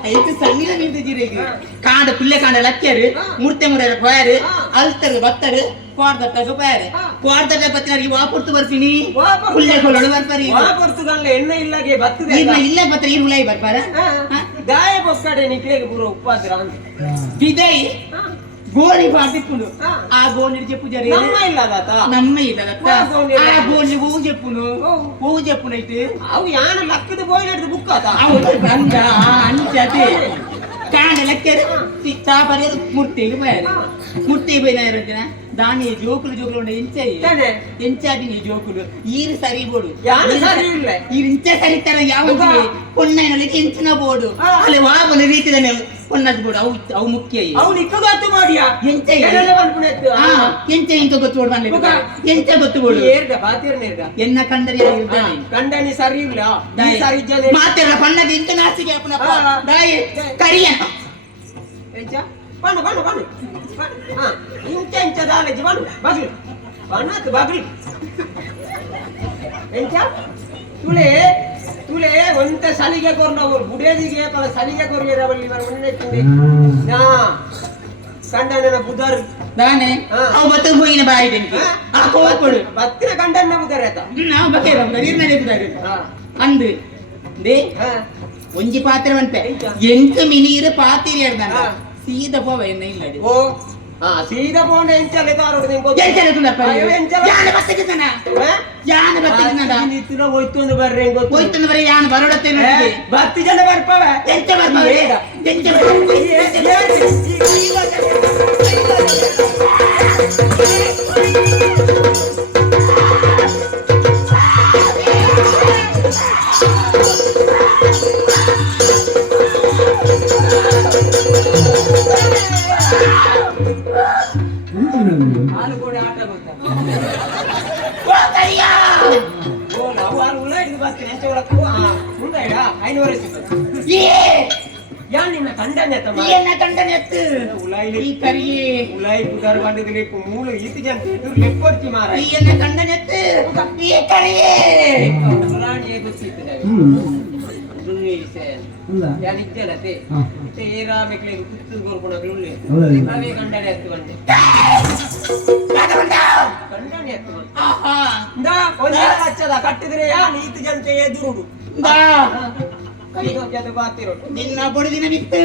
ಐದು ಸಣ್ಣಿನ ನಿಂತಿದ್ದೀರಿ ಕಾಂಡ ಪುಲ್ಲೆ ಕಾಂಡ ಲಕ್ಕ್ಯಾರು ಮೂರ್ತೆ ಮುರ ಹೋಯಾರು ಅಲ್ತರು ಬತ್ತರು ಕೋರ್ದಟ್ಟಾಗ ಹೋಯಾರು ಕೋರ್ದಟ್ಟ ಬತ್ತಿನರಿಗೆ ವಾಪುರ್ತು ಬರ್ತೀನಿ ಪುಲ್ಲೆ ಕೊಲ್ಲೋಡು ಬರ್ಪಾರಿ ವಾಪುರ್ತುಗಲ್ಲ ಎಣ್ಣೆ ಇಲ್ಲಗೆ ಬತ್ತದೆ ಇಲ್ಲ ಬತ್ತರ ಈ ಹುಳಾಯಿ ಬರ್ಪಾರ ಗಾಯ ಬೊಕ್ಕಡೆ ನಿಕ್ಲೆಗೆ ಪೂರ ಉಪ್ಪಾದ್ರ ಅಂತ ಬಿದೈ ಗೋಣಿ ಪಾಟಿಪ್ಪುಂಡು ಆ ಗೋಣಿ ಪೂಜಾರಿ ನಮ್ಮ ಇಲ್ಲದಾತ ಆ ಗೋಣಿ ಹೂವು ಜಪ್ಪುನು ಐತೆ ಅವು ಯಾನ ಲಕ್ಕದ ಬೋಯ್ ನಡೆದು ಬುಕ್ಕಾತ ಅವನು ಬಂದ ಅಂಚತೆ ಕಾಂಡ ಲಕ್ಕರು ಸಿಕ್ತಾ ಬರೆಯೋದು ಮುರ್ತಿಗೆ ಬಯರು ಮುರ್ತಿ ಬೈನ ದಾನಿ ಜೋಕುಲು ಉಂಡ ಎಂಚಾದಿ ನೀ ಜೋಕುಲು ಈರು ಸರಿ ಬೋಡು ಈರು ಇಂಚ ಸರಿತಾರ ಯಾವ ಪೊನ್ನೈನಲ್ಲಿ ಇಂಚಿನ ಬೋಡು ಅಲ್ಲಿ ವಾಮನ ರೀತಿಯ ಪೊನ್ನದ್ ಬೋಡು ಅವು ಮುಖ್ಯ ಅವ್ನು ಇಕ್ಕಗಾತು ಮಾಡಿಯ ಎಂಚ ಗೊತ್ತು ಬೋಡು ಬಂದ ಎಂಚ ಗೊತ್ತು ಬೋಡು ಎನ್ನ ಕಂಡರಿ ಕಂಡನಿ ಸರಿ ಇಲ್ಲ ಮಾತೆಲ್ಲ ಪಣ್ಣಗೆ ಇಂತ ನಾಸಿಗೆ ಅಪ್ಪನಪ್ಪ ದಾಯಿ ಕರಿಯ ಎಂಚ ಬಣ್ಣ ಬಣ್ಣ ಬಣ್ಣ ಇಂಚ ಇಂಚ ದಾಲೆಜಿ ಬಣ್ಣ ಬಗ್ಲಿ ಬಣ್ಣತ್ ಬಗ್ಲಿ ಎಂಚ ತುಳೆ ತುಳೆ ಒಂತ ಸಲಿಗೆ ಕೊರ್ನವರು ಬುಡೇದಿಗೆ ಪಲ ಸಲಿಗೆ ಕೊರ್ಗೆರವಲ್ಲಿ ಬರ ಮುನ್ನೆತ್ತಿಂದೆ ಕಂಡನ ಬುಧರ್ ದಾನೆ ಅವು ಬತ್ತ ಹೋಗಿನ ಬಾಯಿ ತೆಂಕಿ ಆ ಕೋಪಡು ಬತ್ತಿನ ಕಂಡನ ಬುಧರ್ ಆತ ನಾವು ಬಕೇರ ನೀರ್ನಲ್ಲಿ ಬುಧರ್ ಅಂದು ದೇ ಒಂಜಿ ಪಾತ್ರೆ ಬಂತೆ ಎಂಟು ಮಿನಿರ ಪಾತಿರಿ ಹೇಳ್ದಂಗ ಸೀದಾ ಪೋವ ಎನ್ನ ಇಲ್ಲಡಿ ಓ ಸೀದಾ ಪೋಂಡ ಎಂಚಲೆ ತಾರೋಡು ನಿಂಗೋ ಎಂಚಲೆ ತುನಪ್ಪ ಯಾನ ಬತ್ತಕಿದನ ಯಾನ ಬತ್ತಕಿದನ ನಿತ್ತಿನ ಹೋಯ್ತೊಂದು ಬರ್ರೆ ಗೊತ್ತು ಹೋಯ್ತೊಂದು ಬರ್ರೆ ಯಾನ ಬರೋಡತ್ತೆ ನೋಡಿ ಬತ್ತಿ ಜನ ಬರ್ಪವ ಎಂಚ ಬರ್ಪವ ಎಂಚ ಆಲೂಗೋಡೆ ಆಟ ಗೊತ್ತಾ ನಾವು ಆರು ಉಳ್ಳ ಹಿಡಿದು ಬರ್ತೀನಿ ಎಂಚ ಒಳಕ್ಕೂ ಮುಂದೆ ಇಡ 500 ಸಿಗ್ತದೆ ಯಾನ್ ನಿನ್ನ ಕಂಡನೆ ಎತ್ತು ಉಲಾಯಿ ಈ ಕರಿಯೇ ಉಲಾಯಿ ಪುದಾರ್ ಬಂದಿದ್ರೆ ಮೂಲ ಈತ ಜನ ಎದುರು ಲೆಕ್ಕೊಡ್ತಿ ಮಾರ ಎನ್ನ ಕಂಡನೆ ಎತ್ತು ಈ ಕರಿಯೇ ಉಲಾಣಿಯೇ ಗೊತ್ತಿರ್ತದೆ ಯಾನ್ ಇದ್ದೇನತೆ ಏರಾ ಮೆಕ್ಲೆ ಕುತ್ತು ಗೋರ್ಕೊಂಡಾಗ್ಲು ಉಳ್ಳೆ ಅವೇ ಕಂಡನೆ ಎತ್ತು ಬಂದೆ ಕಂಡನೆ ಎತ್ತು ಬಂದ ಒಂದೇ ಹಚ್ಚದ ಕಟ್ಟಿದ್ರೆ ಯಾನ್ ಈತ ಜನತೆ ಎದುರುಡು ನಿನ್ನ ಬಡದಿನ ಬಿತ್ತು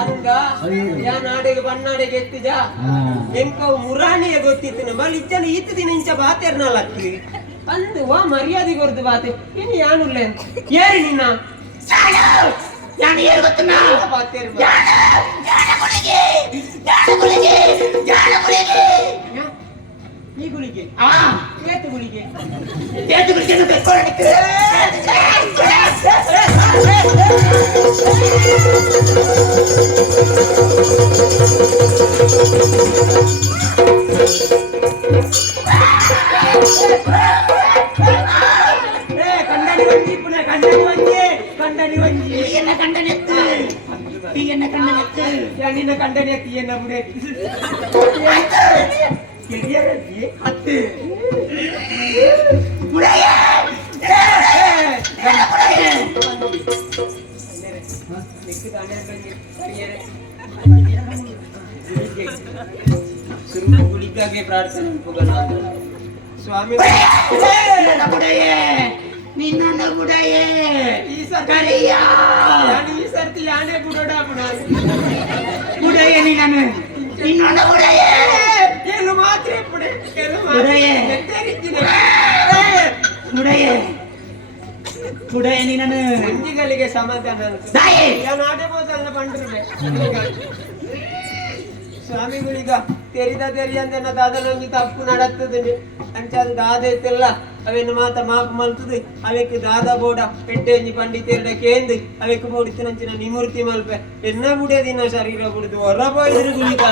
ಅಂಗ ಯಾ ನಾಡಿಗೆ ಬಣ್ಣಾಡಿಗೆ ಎತ್ತಿದ ಎಂಕ ಮುರಾಣಿಯ ಗೊತ್ತಿತ್ತು ಮಲ್ಲಿ ಇಚ್ಚನ ಈತ ದಿನ ಇಂಚ ಬಾತೇರ್ನಲ್ಲ ಅಂದು ವಾ ಮರ್ಯಾದೆ ಕೊಡ್ದು ಬಾತೆ ಇನ್ನು ಯಾನುಲ್ಲ ಏರಿ ನಿನ್ನ ನಾನು ಏನು ಗೊತ್ತುನಾ ಈ ಗುಳಿಗೆ ಏತು ಗುಳಿಗೆ ಕಂಡನಿ ವಂಜಿ ಪುನಃ ಕಂಡನಿ ವಂಜಿ ಕಂಡನಿ ವಂಜಿ என்ன கண்டனத்து நீ என்ன கண்டனத்து ನಿನ್ನ ಕಂಡನಿ ಅತ್ತಿ ಎನ್ನ ಬುಡೆ ಕೆರಿಯರತ್ತಿ ಹತ್ತು முளைய ಗುಳಿಗಾಗೆ ಪ್ರಾರ್ಥನೆ ಸ್ವಾಮಿ ನಿನ್ನ ಬುಡಯೇ ಈ ಸರ್ಕಾರಿಯ ಈ ಸರ್ತಿ ಯಾನೇ ಬುಡೋಡ ಬುಡಯೇ ನೀನು ಇನ್ನೊಂದು ಬುಡಯೇ ಏನು ಮಾತ್ರ ಬುಡೆ ಬುಡಯೇ ಬುಡಯೇ ಬುಡಯೇ ನೀನು ಮಂಜಿಗಳಿಗೆ ಸಮಾಧಾನ ದಾಯೇ ನಾನು ಆಡಬಹುದಲ್ಲ ಬಂಡ್ರೆ ಸ್ವಾಮಿಗಳಿಗ ತೆರಿಯಂದೆನ ದಾದನೊಂದು ತಪ್ಪು ನಡತ್ತದೆ ಅಂಚ ಅದು ದಾದ ಇತ್ತಲ್ಲ ಅವೇನು ಮಾತ ಮಾಪು ಮಲ್ತದೆ ಅವಕ್ಕೆ ದಾದ ಬೋಡ ಪೆಟ್ಟೆಂಜಿ ಪಂಡಿತ ಕೇಂದ್ರ ಅವಕ್ಕೆ ಬೋಡಿತಿನಂಚಿನ ನಿಮೂರ್ತಿ ಮಲ್ಪೆ ಎನ್ನ ಬುಡೇ ದಿನ ಶರೀರ ಬುಡಿದು ಹೊರ ಬೋಯ್ದ್ರು ಗುಳಿಗ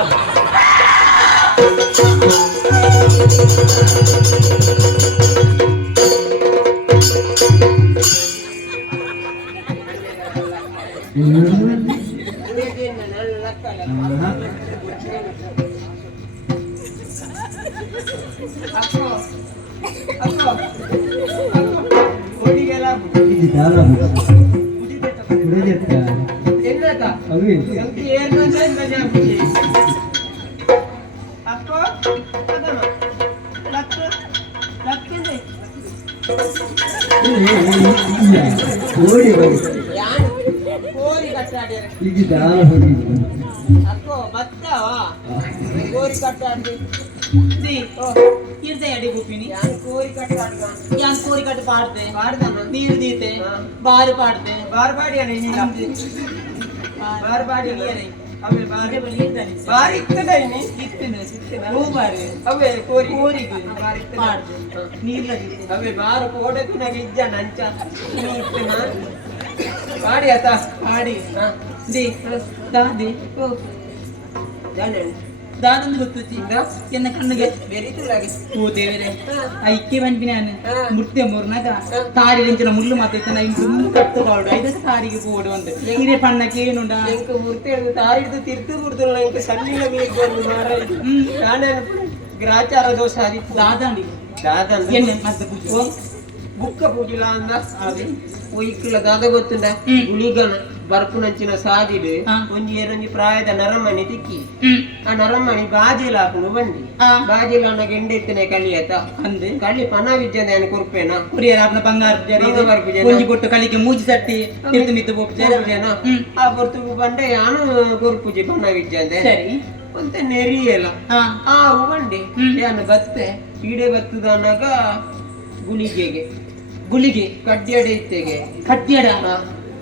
ಕೋರಿ ಕಟ್ಟಾಡ್ಯಾರ ಅಕ್ಕೋ ಬತ್ತಾವಾ ಕೋರಿ ಕಟ್ಟಾಡಿ ಇರ್ದೆ ಅಡಿ ಬುಪ್ಪಿನಿ ಯಾನ್ ಕೋರಿ ಕಟ್ಟಾಡ್ಗ ಯಾನ್ ಕೋರಿ ಕಟ್ಟು ಪಾಡ್ದೆ ಪಾಡ್ದಮ್ಮ ನೀರು ದೀತೆ ಬಾರು ಪಾಡ್ದೆ ಬಾರ್ ಬಾಡಿ ಅಣ್ಣ ನೀನು ಬಾರ್ ಬಾಡಿ ಅವೇ ಬಾರ್ ಬಾರ್ ಇತ್ತದ ನೀ ಇತ್ತೇನೆ ಓ ಬಾರು ಅವೇ ಕೋರಿ ಕೋರಿಗೆ ಬಾರ್ ಇತ್ತದ ಪಾಡ್ದೆ ನೀರ್ಲ ದೀತೆ ಅವೇ ಬಾರ್ ಕೋಡಕು ನಗೆ ಇಜ್ಜ ನಂಚ ನೀ ಇತ್ತನ ಬಾಡಿ ಆತ ಪಾಡಿ ಹಾ ದಿ ದಾದಿ ಓ ಜಾನೆ ದಾದಂದು ಗೊತ್ತುಚ್ಚಿ ಎನ್ನ ಕಣ್ಣಿಗೆ ಬೆರಿತುಲಾಗಿ ಓ ದೇವರೇ ಐಕ್ಯ ಬಂದಿನಿ ನಾನು ಹಾ. ಮುಟ್ತೆ ಮೂರ್ನಾಗ ತಾರಿ ರೆಂಚಿನ ಮುಳ್ಳು ಮಾತೈತೆ ಇನ್ನು ಕಟ್ಟು ಕಾಡು ಐದಕ್ಕೆ ತಾರಿಗೆ ಕೋಡು ಅಂತ ಇದೇ ಪಣ್ಣಕ್ಕೆ ಏನುಂಡ ಎಂಕ ಮೂರ್ತಿ ಹೇಳಿದ್ರು ತಾರಿಡ್ದು ತಿರ್ತು ಬಿಡ್ತಲ್ಲ ಎಂಕ ಸಣ್ಣಿಲ ಮೀರ್ ಬಂದು ಮಾರ ನಾನೇ ಗ್ರಾಚಾರ ದೋಷ ಆದಿತ್ತು ದಾದಂಡಿ ದಾದ ಎಣ್ಣೆ ಮತ್ತೆ ಪೂಜೆ ಬುಕ್ಕ ಪೂಜಿಲ ಅಂದ ಅದೇ ಓ ಇಕ್ಕಲ ದಾದ ಗೊತ್ತುಂಡ ಗುಳಿಗನ ಬರ್ಪು ನಂಚಿನ ಸಾದಿಡು ಹಾ. ಒಂಜಿ ಎರೊಂಜಿ ಪ್ರಾಯದ ನರಮಣಿ ತಿಕ್ಕಿ ಹ್ಮ್ ಆ ನರಮಣಿ ಬಾಜಿಲ ಹಾಕೊಂಡು ಬಂದಿ ಆ. ಬಾಜಿಲ ಅನ್ನಗೆ ಎಂಡೆತ್ತಿನ ಕಳಿಯತ ಅಂದೆ ಕಳಿ ಪನ ವಿಜ್ಜನೆ ಅನ್ ಕೊರ್ಪೇನ ಕುರಿಯರ ಅವನ ಬಂಗಾರ ಬಂಗಾರ ಪೂಜೆ ಒಂಜಿ ಕೊಟ್ಟು ಕಲಿಕೆ ಮೂಜಿ ಸಟ್ಟಿ ತಿರ್ತು ಮಿತ್ತು ಹೋಗ್ತಾರೆ ಜನ ಹ್ಮ್. ಆ ಬರ್ತು ಬಂಡೆ ಯಾನು ಕೊರ್ಪುಜಿ ಪನ ವಿಜ್ಜಂದೆ ಸರಿ ಒಂತ ನೆರಿಯಲ್ಲ ಹಾ ಆ ಬಂಡೆ ಹ್ಮ್. ಯಾನು ಬತ್ತೆ ಈಡೆ ಬತ್ತದ ಅನ್ನಗ ಗುಳಿಗೆಗೆ ಗುಳಿಗೆ ಕಡ್ಡಿಯಡೆ ಇತ್ತೆಗೆ ಕಡ್ಡಿಯಡ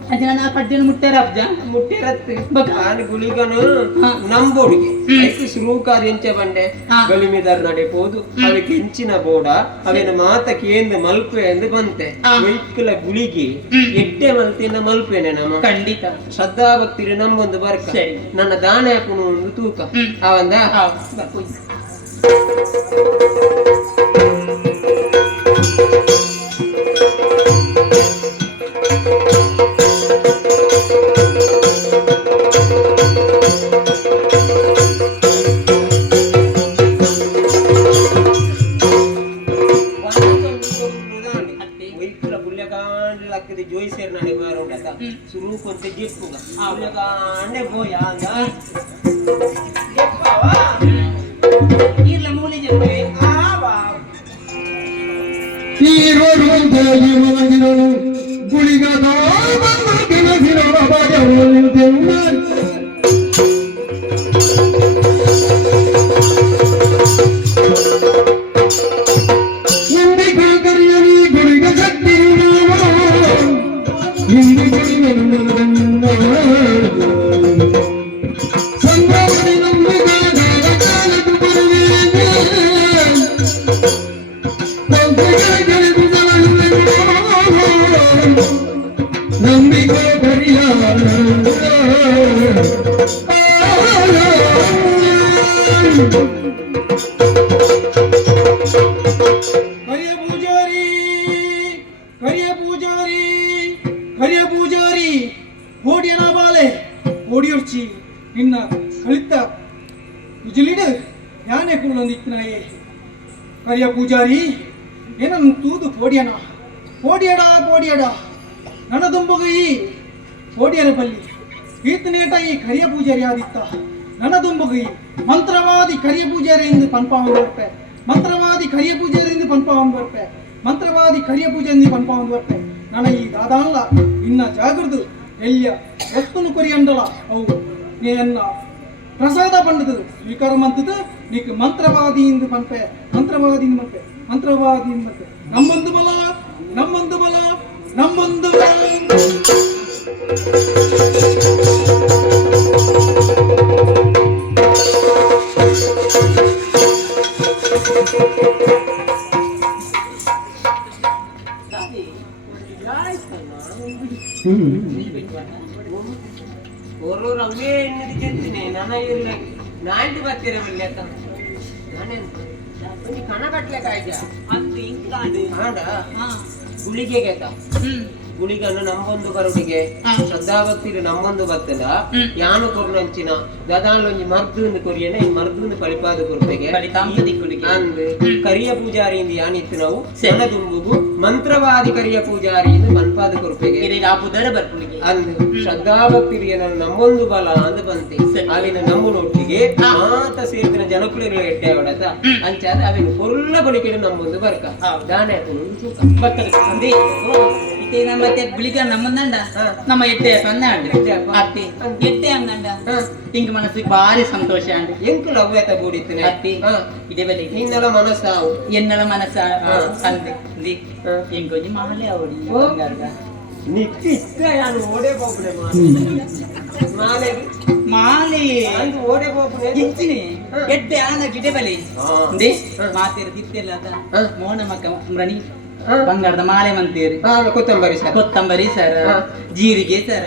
ಅಜ್ಜ ನಾನು ಆ ಕಡ್ಡಿಯನ್ನು ಮುಟ್ಟಾರ ಅಬ್ಜ ಮುಟ್ಟಿರತ್ತೆ ಬಕ. ನಾನು ಗುಳಿಗನು ಹಾ. ನಂಬೋಡಿಗೆ ಹ್ಮ್. ಐಕು ಶ್ರೂಕಾದ ಎಂಚ ಬಂಡೆ ಹಾ. ಗಲಿಮಿದಾರ್ ನಡೆಪೋದು ಅವಕ್ಕೆ ಹೆಂಚಿನ ಬೋಡ ಅವೇನ ಮಾತ ಕೇಂದ್ರ ಮಲ್ಪೆ ಎಂದು ಬಂತೆ ಹಾ. ವೈಕಲ ಗುಳಿಗೆ ಹ್ಮ್. ಎಡ್ಡೆ ಮಲ್ತಿನ ಮಲ್ಪೇನೆ ನಮ್ಮ ಖಂಡಿತ ಶ್ರದ್ಧಾ ಭಕ್ತಿರಿ ನಂಬೊಂದು ಬರ್ಕ ಸರಿ. ನನ್ನ ದಾನ ಹಾಕುನು ಒಂದು ತೂಕ ಹ್ಮ್. ಅವಂದ ಜೋಯಿಸೇರ್ ನಡೆ ಮಾರೋಡಕ ಶುರು ಕೊಂತ ಜಿಪ್ಪುಗ ಅವಲಕ ಅಂಡೆ ಬೋಯ ಅಂದ ಜಿಪ್ಪವಾ ಇರ್ಲ ಮೂಲಿ ಜಪ್ಪೆ ಆವಾ ತೀರೋರುವಂತೆ ಜೀವನಗಿರಲು ಗುಳಿಗದ ದಿನದಿನ ಭಾಗವನ್ನೆಲ್ಲ ಎಂದಿಗೂ ಕರಿ ಕಳಿತ ಉಜಲಿಡು ಯಾನೆ ಕೂಳೊಂದಿತ್ತನಾಯೇ ಕರಿಯ ಪೂಜಾರಿ ಏನನ್ನು ತೂದು ಪೋಡಿಯಣ ಪೋಡಿಯಡ ನನ್ನ ದುಂಬುಗೈ ಪೋಡಿಯರ ಬಲ್ಲಿ ಈತನೇಟ ಈ ಕರಿಯ ಪೂಜಾರಿ ಆದಿತ್ತ ನನ್ನ ದುಂಬುಗೈ ಮಂತ್ರವಾದಿ ಕರಿಯ ಪೂಜಾರಿಯಿಂದ ಪನ್ಪಾವನ್ ಬರ್ಪೆ ಮಂತ್ರವಾದಿ ಕರಿಯ ಪೂಜಾರಿಯಿಂದ ಪನ್ಪಾವನ್ ಬರ್ಪೆ ಮಂತ್ರವಾದಿ ಕರಿಯ ಪೂಜೆಯಿಂದ ಪನ್ಪಾವನ್ ಬರ್ಪೆ ನನ್ನ ಈ ದಾದಾನ್ಲ ಇನ್ನ ಜಾಗೃದು ಎಲ್ಯ ಒತ್ತುನು ಕೊರಿಯಂಡಲ ಅವು ನೀನ್ನ ಪ್ರಸಾದ ಪಂಡದು ಸ್ವೀಕಾರ ಮಂತದ ನೀಕ್ ಮಂತ್ರವಾದಿಯಿಂದ ಪನ್ಪೆ ಮಂತ್ರವಾದಿಯಿಂದ ಮಂಪೆ ನಮ್ಮೊಂದು ಬಲ ಓರೋರು ಅವೇ ಎಣ್ಣೆ ಗೆಲ್ತೀನಿ ನನ್ನ ನಾಲ್ಕು ಬರ್ತೀರ ಲೆಕ್ಕ ನಾನೆಂತ ಕಣ ಕಟ್ಲೆಕ್ಕ ಆಯ್ತಾ ಅದು ಇಂಕಾಂಡು ಹಾಡ ಗುಳಿಗೆಗೆ ಗುಳಿಗನ್ನು ನಮ್ಮೊಂದು ಬರುಡಿಗೆ ಶ್ರದ್ಧಾಭಕ್ತಿರು ನಮ್ಮೊಂದು ಬತ್ತದ ಯಾನು ಕೊರ್ನಂಚಿನ ದದಾಲೊಂಜಿ ಮರ್ದುಂದು ಕೊರಿಯನೆ ಮರ್ದುಂದು ಕಳಿಪಾದ ಕೊರ್ತೆಗೆ ಅಂದ್ ಕರಿಯ ಪೂಜಾರಿಯಿಂದ ಯಾನಿತ್ತು ನಾವು ಸೆಣದುಂಬುಗು ಮಂತ್ರವಾದಿ ಕರಿಯ ಪೂಜಾರಿಯಿಂದ ಮನ್ಪಾದ ಕೊರ್ತೆಗೆ ಅಂದ್ ಶ್ರದ್ಧಾಭಕ್ತಿರಿಗೆ ನಮ್ಮೊಂದು ಬಲ ಅಂದ್ ಬಂತೆ ಅವಿನ ನಮ್ಮನೊಟ್ಟಿಗೆ ಮಾತ ಸೇರಿದ ಜನಕುಳಿಗಳ ಎಟ್ಟೆ ಹೊಡತ ಅಂಚಾದ ಅವಿನ ಕೊಲ್ಲ ಬಳಿಕೆಡು ನಮ್ಮೊಂದು ಬರ್ಕ ದಾನೆ ಮತ್ತೆ ಗುಳಿಗ ನಮ್ಮಂದಂಡ ನಮ್ಮ ಎಟ್ಟೆ ಸೊನ್ನೆ ಅತ್ತಿ ಎಟ್ಟೆ ಅಂದಂಡ ಹಿಂಗ ಮನಸ್ಸಿಗೆ ಭಾರಿ ಸಂತೋಷ ಅಂಡ್ ಎಂಕು ಲವ್ಯತ ಬೂಡಿತ್ತು ಅತ್ತಿ ಇದೇ ಬೆಲೆ ನಿನ್ನಲ ಮನಸ್ಸ ಎನ್ನಲ ಮನಸ್ಸ ಅಂದೆ ಹಿಂಗೊಂಜಿ ಮಾಲೆ ಅವಡಿ ನಿಕ್ಕಿಷ್ಟ ಯಾನು ಓಡೆ ಹೋಗ್ಬಿಡೆ ಮಾಲೆ ಮಾಲೆ ಅಂದು ಓಡೆ ಹೋಗ್ಬಿಡೆ ಇಚ್ಚಿನಿ ಎಟ್ಟೆ ಆನ ಗಿಡೆ ಬಲೆ ಮಾತೇರು ದಿತ್ತೆಲ್ಲ ಮೋನ ಮಕ್ಕ ಮಣಿ ಬಂಗಾರದ ಮಾಲೆ ಮಂತೀರಿ ಕೊತ್ತಂಬರಿ ಸರ್ ಜೀರಿಗೆ ಸರ್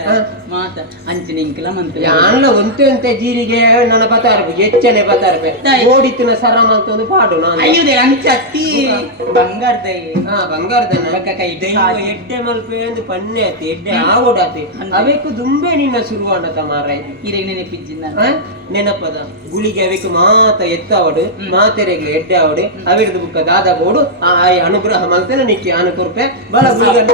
ಮಾತ ಅಂಚಿನ ಇಂಕಲ ಮಂತ್ರಿ ಯಾನ್ಲ ಒಂತೆ ಒಂತೆ ಜೀರಿಗೆ ನನ್ನ ಬತಾರ್ಬು ಹೆಚ್ಚನೆ ಬತಾರ್ಬೆ ಓಡಿತಿನ ಸರಮ ಅಂತ ಒಂದು ಪಾಡು ನಾನು ಅಯ್ಯುದೆ ಅಂಚತ್ತಿ ಬಂಗಾರದ ಬಂಗಾರದ ಕೈ ಎಡ್ಡೆ ಮಲ್ಪೆ ಒಂದು ಪನ್ನೆ ಆತಿ ಎಡ್ಡೆ ಆಗೋಡಾತಿ ಅವೇಕು ದುಂಬೆ ನಿನ್ನ ಶುರುವಾಂಡತ ಮಾರಾಯ ಇರೇ ನೆನಪಿಜ್ಜಿನ ನೆನಪದ ಗುಳಿಗೆ ಅವೇಕು ಮಾತ ಎತ್ತವಡು ಮಾತೆರೆಗೆ ಎಡ್ಡೆ ಅವಡು ಅವಿರದು ಬುಕ್ಕ ದಾದ ಬೋಡು ಆ ಅನುಗ್ರಹ ಮಲ್ತೇನೆ ನಿಕ್ಕಿ ಅನುಕೂರ್ಪೆ ಬಲ ಗುಳಿಗ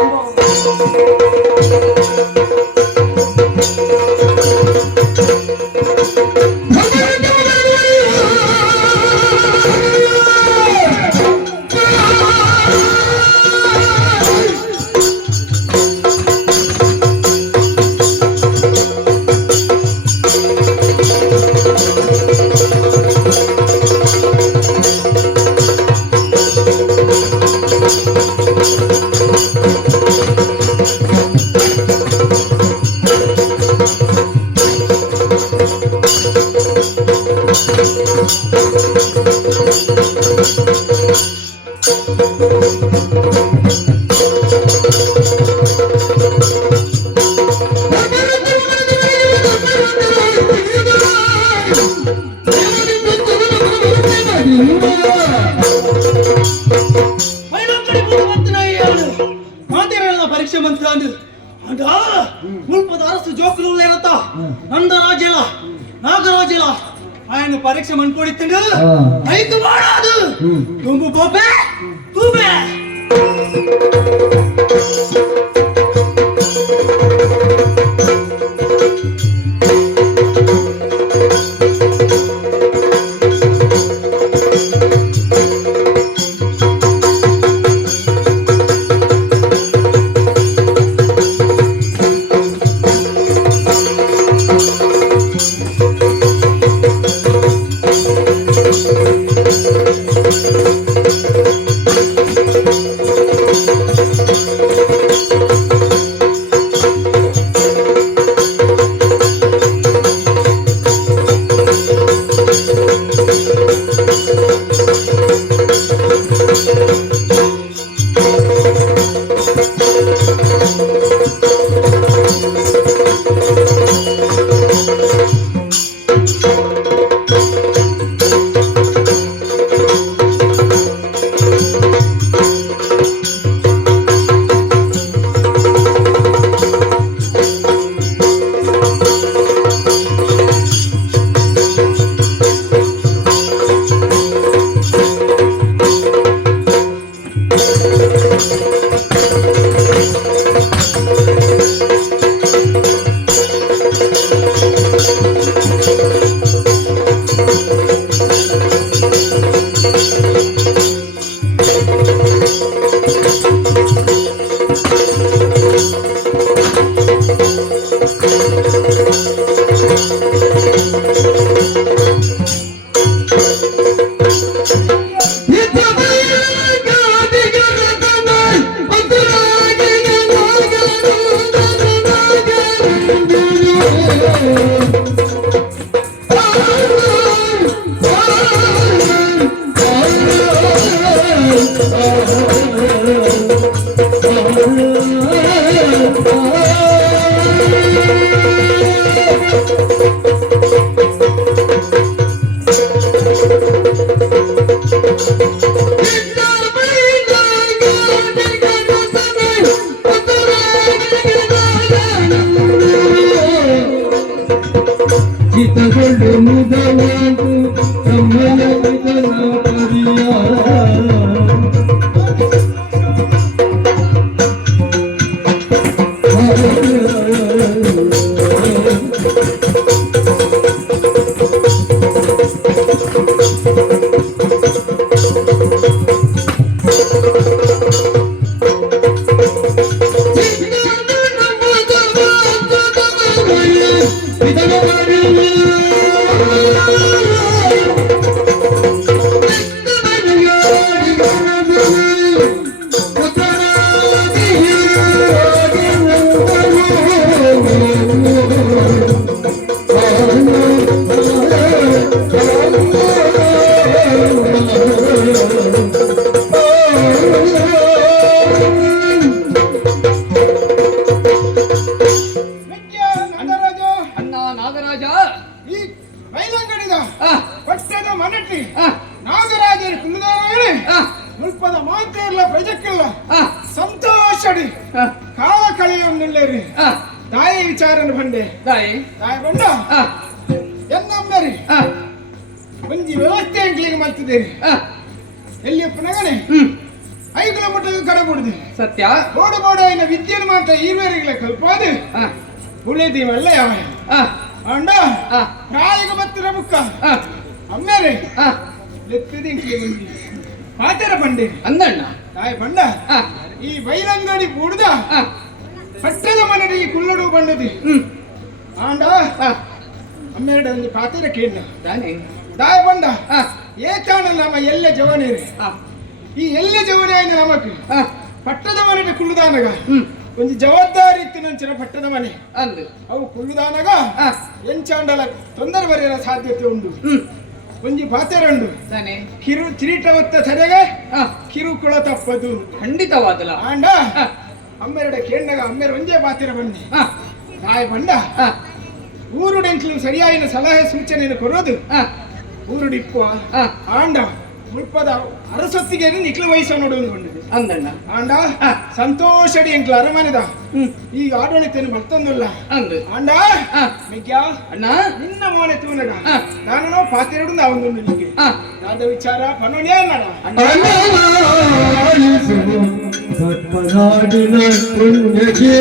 ಪರೀಕ್ಷೆ ಮಂತ್ರ ಮುಲ್ಪದ ಅರಸು ಜೋಕುಲು ಏನತ್ತ ನಂದ ರಾಜ್ಯಲ ನಾಗರಾಜ್ಯಲ ఆయన పరీక్ష మనుకోడిత్తండు ఐకు వాడాదు తుంబు పోపే తూబే ಚಿತ್ತಗೊಂಡು ಮುದವಾದು ತಮ್ಮಯ ವಿಧನ ತಾಯಿ ವಿಚಾರನ ಬಂಡೆ ತಾಯಿ ಬಂಡ ಎನ್ನಮ್ಮರಿ ಒಂಜಿ ವ್ಯವಸ್ಥೆ ಕ್ಲೀನ್ ಮಾಡ್ತಿದ್ದೀರಿ ಎಲ್ಲಿಯಪ್ಪ ನಗನೆ 5 ಕಿಲೋಮೀಟರ್ ಕಡೆ ಕೊಡುದು ಸತ್ಯ ಬೋಡ ಇನ್ನ ವಿದ್ಯೆನ ಮಾತ್ರ ಈವೇರಿಗಳ ಕಲ್ಪಾದು ಉಳಿದೀವಲ್ಲ ಯಾವ ಅಂಡ ಪ್ರಾಯಿಗ ಬತ್ತಿರ ಬುಕ್ಕ ಅಮ್ಮೇರೆ ಲೆಕ್ಕದಿ ಕ್ಲೀನ್ ಪಾತೆರ ಬಂಡೆ ಅಂದಣ್ಣ ತಾಯಿ ಬಂಡ ಈ ಬೈಲಂಗಡಿ ಬುಡ್ದ ಪಟ್ಟದ ಮನೆಡಿ ಕುಳ್ಳಡು ಬಂಡದಿ ಆಂಡ ಅಮ್ಮೆರಡ ಒಂದು ಪಾತೆರ ಕೇಳ ದಾಯ ಬಂಡ ಏತಾನಲ್ಲ ನಮ್ಮ ಎಲ್ಲ ಜವನೇರಿ ಈ ಎಲ್ಲ ಜವನೇ ಆಯ್ನ ನಮಕ್ ಪಟ್ಟದ ಮನೆ ಕುಳ್ಳುದಾನಗ ಒಂದು ಜವಾಬ್ದಾರಿ ಇತ್ತು ನಂಚಿನ ಪಟ್ಟದ ಮನೆ ಅಂದು ಅವು ಕುಳ್ಳುದಾನಗ ಎಂಚಾಂಡಲ ತೊಂದರೆ ಬರೆಯರ ಸಾಧ್ಯತೆ ಉಂಟು ಒಂಜಿ ಪಾತೆರಂಡು ಕಿರು ಕಿರೀಟವತ್ತ ಸರಿಯಾಗ ಕಿರುಕುಳ ತಪ್ಪದು ಖಂಡಿತವಾದಲ್ಲ ಆಂಡ ಅಮ್ಮೆರಡ ಕೇಂಡಾಗ ಅಮ್ಮೆರ ಒಂದೇ ಪಾತೆರ ಬನ್ನಿ ತಾಯಿ ಬಂಡ ಊರುಡೆಂಕ್ಲು ಸರಿಯಾಗಿನ ಸಲಹೆ ಸೂಚನೆಯನ್ನು ಕೊಡೋದು ಊರುಡಿಪ್ಪು ಆಂಡ ಮುಲ್ಪದ ಅರಸೊತ್ತಿಗೆ ನಿಕ್ಲು ವಯಸ್ಸು ನೋಡುವುದು ಬಂದಿದೆ ಅಂದಣ್ಣ ಆಂಡ ಸಂತೋಷಡಿ ಎಂಕ್ಲು ಅರಮನೆದ ಈ ಆಡಳಿತ ಮತ್ತೊಂದಲ್ಲ ಅಂದು ಆಂಡ ಮಿಗ್ಯಾ ಅಣ್ಣ ನಿನ್ನ ಮೋನೆ ತೂನಗ ನಾನು ಪಾತೆರಡು ಒಂದು ನಿಮಗೆ ಯಾವ್ದ ವಿಚಾರ ಪನೋನೇ ಪದ್ಮನಾಡಿನ ಪುಣ್ಯಕ್ಕೆ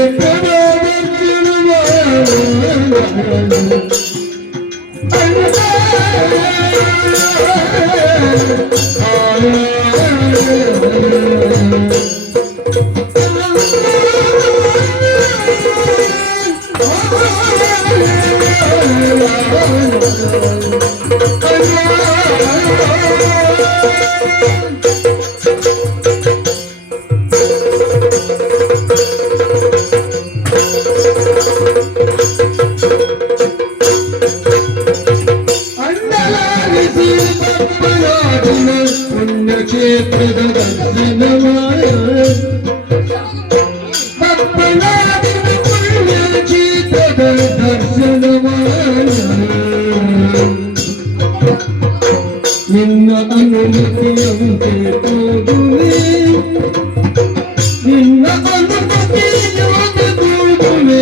ಪುಣ್ಯಕ್ಷೇತ್ರದ ದರ್ಶನಮಾಯ ಪದ್ಮನಾಭನ ಪುಣ್ಯಕ್ಷೇತ್ರದ ದರ್ಶನಮಾಯ ನಿನ್ನ ಅನುಮತಿಯಂತೆ ಹೋಗುವೆ ನಿನ್ನ ಅನುಮತಿಯಂತೆ ಹೋಗುವೆ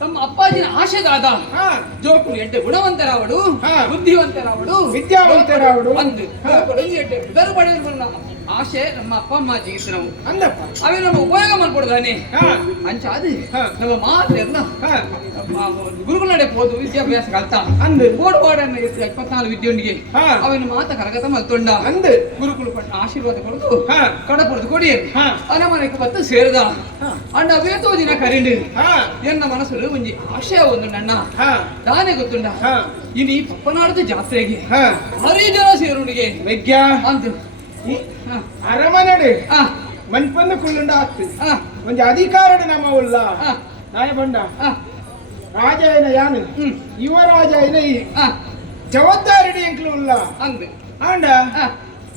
ತಮ್ಮ ಅಪ್ಪಾಜಿನ ಆಶೆಗಾದ ಜೋಕು ಎಡ್ಡೆ ಗುಣವಂತರಾವಡು ಬುದ್ಧಿವಂತರಾವಡು ವಿದ್ಯಾವಂತರಾವಡು ಒಂದು ಎಡ್ಡೆ ಬೆದರು ಪಡೆಯುವ ಆಶೆ ನಮ್ಮ ಅಪ್ಪ ಅಮ್ಮ ಜಿಗಿತ್ತು ನಾವು ಅಂದಪ್ಪ ಅವೇ ನಮ್ಮ ಉಪಯೋಗ ಮಾಡ್ಕೊಡ್ದಾನೆ ಹಾ ಅಂಚ ಅದು ಹಾ. ನಮ್ಮ ಮಾತೆಲ್ಲ ಹಾ ಗುರುಗಳ ನಡೆ ಹೋದು ವಿದ್ಯಾಭ್ಯಾಸ ಕಲ್ತ ಅಂದು ಓಡ್ ಓಡನ್ನ 24 ವಿದ್ಯುಂಡಿಗೆ ಹಾ. ಅವನ ಮಾತ ಕರಗತ ಮಲ್ತೊಂಡ ಅಂದು ಗುರುಕುಲು ಪಟ್ಟ ಆಶೀರ್ವಾದ ಕೊಡದು ಹಾ ಕಡಪುರದು ಕೊಡಿ ಹಾ. ಅನಮನೆಗೆ ಬತ್ತು ಸೇರಿದ ಹಾ. ಅಂಡ ಅವೇತೋ ದಿನ ಕರಿಂಡು ಹಾ ಎನ್ನ ಮನಸ್ಸಲ್ಲಿ ಒಂಜಿ ಆಶಯ ಒಂದು ನನ್ನ ಹಾ ದಾನೆ ಗೊತ್ತುಂಡ ಹಾ ಇನ್ನು ಈ ಪಪ್ಪನಾಡದ ಜಾತ್ರೆಗೆ ಹಾ ಹರಿ ಜನ ಸೇರುಣಿಗೆ ವೈದ್ಯ ಅಂತ ಈ ಅರಮನೆಡು ಆ ಮನ್ಪಂದ ಕುಳ್ಳುಂಡ ಆಗ್ತದೆ ಆ ಒಂಜಿ ಅಧಿಕಾರಡು ನಮ್ಮ ಉಲ್ಲ ಆ ನಾಯ ಬಂಡ ಆ ರಾಜ ಏನ ಯಾನು ಯುವರಾಜ ಏನ ಈ ಆ ಜವಾಬ್ದಾರಿ ಎಂಕ್ಲು ಉಲ್ಲ ಅಂದೆ ಆಂಡ ಆ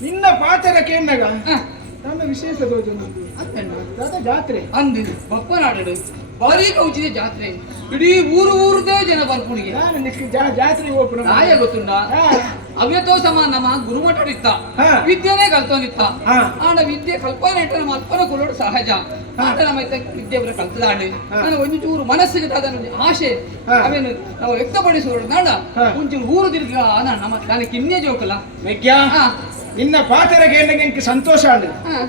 ನಿನ್ನ ಪಾತ್ರ ಕೇಂದಾಗ ಆ ನನ್ನ ವಿಶೇಷ ದೋಜೊಂದು ಅಂದಣ್ಣ ಜಾತ್ರೆ ಅಂದು ಬಪ್ಪನಾಡಡು ಭಾರಿ ಕೌಚಿದ ಜಾತ್ರೆ ಇಡೀ ಊರದೇ ಜನ ಬರ್ಪುಣಿಗೆ ನಾನು ನಿಕ್ಕೆ ಜಾತ್ರೆ ಹೋಗ್ಬಿಡ ನಾಯ ಗೊತ್ತುಂಡ ಅವ್ಯತೋ ಸಮ ನಮ್ಮ ಗುರುಮಠಡಿತ್ತ ಹಾ. ವಿದ್ಯೆನೇ ಕಲ್ತೋನಿತ್ತ ಹಾ. ಆಂಡ ವಿದ್ಯೆ ಕಲ್ಪನೆ ಇಟ್ಟ ನಮ್ಮ ಅಪ್ಪನ ಕೊಲ್ಲೋಡು ಸಹಜ ಆಂಡ ನಮ್ಮ ವಿದ್ಯೆ ಬರ ಕಲ್ತದಾಂಡು ಹಾ. ನನಗೆ ಒಂದು ಚೂರು ಮನಸ್ಸಿಗೆ ಅದನ್ನು ಆಶೆ ಹಾ. ಅವೇನು ನಾವು ವ್ಯಕ್ತಪಡಿಸೋಡು ನಾಡ ಹಾ. ಒಂಚೂರು ಊರು ತಿರ್ಗ ನಮ್ಮ ನನಗೆ ಕಿನ್ನೆ ಜೋಕಲ್ಲ ಮೆಗ್ಯ ಹಾ ನಿನ್ನ ಪಾತ್ರ ಕೇಂದಾಗ ಎಂಕ್ ಸಂತೋಷ ಅಂಡು ಹಾ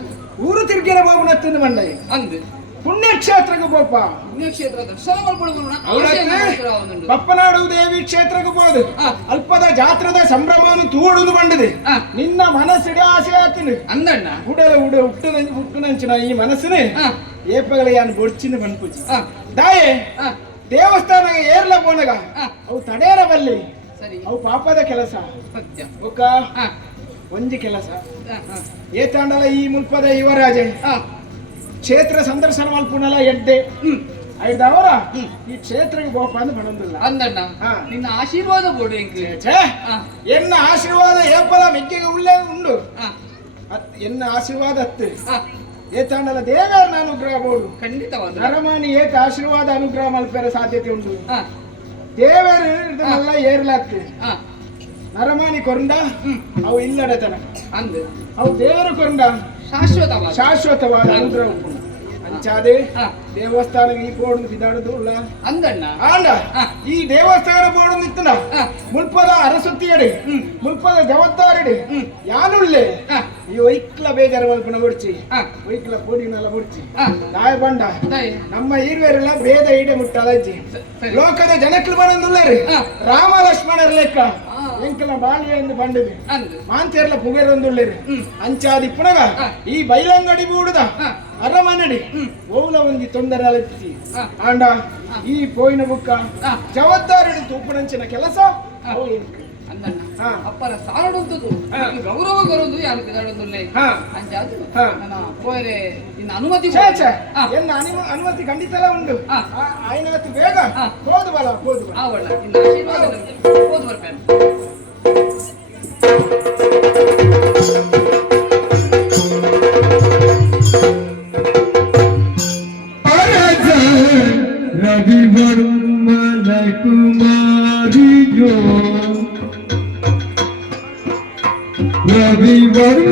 ಊರು ತಿರ್ಗಿರ ಹೋಗ್ಬಿಡತ್ತಂದು ಮಂಡ ಅಂದು ಪುಣ್ಯಕ್ಷೇತ್ರಕ್ಕೆ ಬೋಪ ಪುಣ್ಯಕ್ಷೇತ್ರ ದರ್ಶನ ಮಾಡ್ಕೊಂಡು ಅವಳತ್ತೆ ಪಪ್ಪನಾಡು ದೇವಿ ಕ್ಷೇತ್ರಕ್ಕೆ ಹೋದು ಹಾ. ಅಲ್ಪದ ಜಾತ್ರದ ಸಂಭ್ರಮವನ್ನು ತೂಡುದು ಬಂಡದೆ ಹಾ. ನಿನ್ನ ಮನಸ್ಸಿಡೆ ಆಸೆ ಆತನು ಅಂದಣ್ಣ ಉಡಲ ಹುಟ್ಟುನಂಚಿನ ಈ ಮನಸ್ಸಿನ ಹಾ ಏಪಗಳ ಯಾನ್ ಬೊಡ್ಚಿನ ಬನ್ಪುಜಿ ಹಾ ದಾಯೆ ಹಾ ದೇವಸ್ಥಾನ ಏರ್ಲ ಬೋನಗ ಹಾ. ಅವು ತಡೇರ ಬಲ್ಲಿ ಸರಿ ಅವು ಪಾಪದ ಕೆಲಸ ಸತ್ಯ ಒಕ್ಕ ಹಾ ಒಂಜಿ ಕೆಲಸ ಹಾ ಹಾ ಏತಾಂಡಲ ಈ ಮುಲ್ಪದ ಯುವರಾಜೆ ಹಾ ಕ್ಷೇತ್ರ ಸಂದರ್ಶನ ಮಲ್ಪುನಲ ಎಡ್ಡೆ ಐದವರ ಈ ಕ್ಷೇತ್ರಕ್ಕೆ ಬೋಪ ಅಂದ್ ಬಣಂದಿಲ್ಲ ಅಂದಣ್ಣ ಹಾ. ನಿನ್ನ ಆಶೀರ್ವಾದ ಬೋಡು ಎಂಕ್ಲೆ ಛೇ ಎನ್ನ ಆಶೀರ್ವಾದ ಏಪಲ ಮೆಕ್ಕೆಗೆ ಉಳ್ಳೇ ಉಂಡು ಹಾ ಎನ್ನ ಆಶೀರ್ವಾದ ಹತ್ತು ಹಾ ಏತಾಂಡಲ ದೇವರನ್ನ ಅನುಗ್ರಹ ಬೋಡು ಖಂಡಿತವಾದ ನರಮಾನಿ ಏತ ಆಶೀರ್ವಾದ ಅನುಗ್ರಹ ಮಲ್ಪೆರ ಸಾಧ್ಯತೆ ಉಂಟು ಹಾ ದೇವರು ಇದನ್ನೆಲ್ಲ ಏರ್ಲಾಗ್ತದೆ ಹಾ ನರಮಾನಿ ಕೊಂಡ ಅವು ಇಲ್ಲಡತನ ಅಂದು ಅವು ದೇವರು ಕೊಂಡ ಶಾಶ್ವತವಾದ ಶಾಶ್ವತವಾದ ಅನುಗ್ರಹ ಉಂಟು ಅಂಚಾದೆ ಹಾ. ದೇವಸ್ಥಾನಕ್ಕೆ ಈ ಬೋರ್ಡ್ ಬಿದಾಡುದು ಉಳ್ಳ ಅಂದಣ್ಣ ಆಂಡ ಹಾ. ಈ ದೇವಸ್ಥಾನ ಬೋರ್ಡ್ ನಿತ್ತನ ಹಾ. ಮುಲ್ಪದ ಅರಸುತ್ತಿಯಡಿ ಮುಲ್ಪದ ಜವಾಬ್ದಾರಿಡಿ ಹ್ಮ್. ಯಾನುಳ್ಳೆ ಹಾ. ಈ ವೈಕ್ಲ ಬೇಜಾರ ಮಲ್ಪನ ಬಡ್ಚಿ ಹಾ. ವೈಕ್ಲ ಪೋಡಿನೆಲ್ಲ ಬಡ್ಚಿ ಹಾ. ನಾಯ ಬಂಡ ದಯ. ನಮ್ಮ ಈರ್ವೇರೆಲ್ಲ ಭೇದ ಈಡೆ ಮುಟ್ಟದಜ್ಜಿ ಸರಿ. ಲೋಕದ ಜನಕ್ಲು ಬಂದುಳ್ಳೇರಿ ಹಾ. ರಾಮ ಲಕ್ಷ್ಮಣರ ಲೆಕ್ಕ ಹಾ. ಎಂಕಲ ಬಾಳಿಯ ಎಂದು ಬಂಡಿದೆ ಅಂದು ಮಾಂತೇರ್ಲ ಪುಗೇರೊಂದುಳ್ಳೇರಿ ಅಂಚಾದಿ ಪುನಗ ಹಾ. ಈ ಬೈಲಂಗಡಿ ಬೂಡುದ ಹಾ. ಅರಮನಡಿ ಓಲ ಒಂದಿ ತೊಂದರೆ ಅಲತ್ತಿ ಹಾ. ಆಂಡ ಈ ಪೋಯಿನ ಬುಕ್ಕ ಹಾ. ಜವಾಬ್ದಾರಿ ತೂಪಣಂಚಿನ ಕೆಲಸ ಹಾ. ಅವು ಎಂಕ್. ಅಂದಣ್ಣ ಹಾ. ಅಪ್ಪರ ಸಾರಡುಂತದ್ದು ಹಾ. ಗೌರವ ಕೊರೊಂದು ಯಾರು ತಿದಾಡೊಂದುಲ್ಲೆ ಹಾ. ಅಂಚಾದು ಹಾ. ನನ್ನ ಪೋಯರೆ ಇನ್ನು ಅನುಮತಿ ಛೇ, ಛೇ. ಹಾ. ಎನ್ನ ಅನುಮತಿ ಖಂಡಿತ ಎಲ್ಲ ಉಂಟು ಹಾ. ಆಯ್ನವತ್ತು ಬೇಗ ಹಾ. ಹೋದು ಬಲ ಹೋದು ಬಲ ಆವಣ್ಣ ನಿನ್ನ ಆಶೀರ್ವಾದ ನನಗೆ ಓದು ಬರ್ಪೇನೆ रविवर्मन कुमारी जो रविवर्म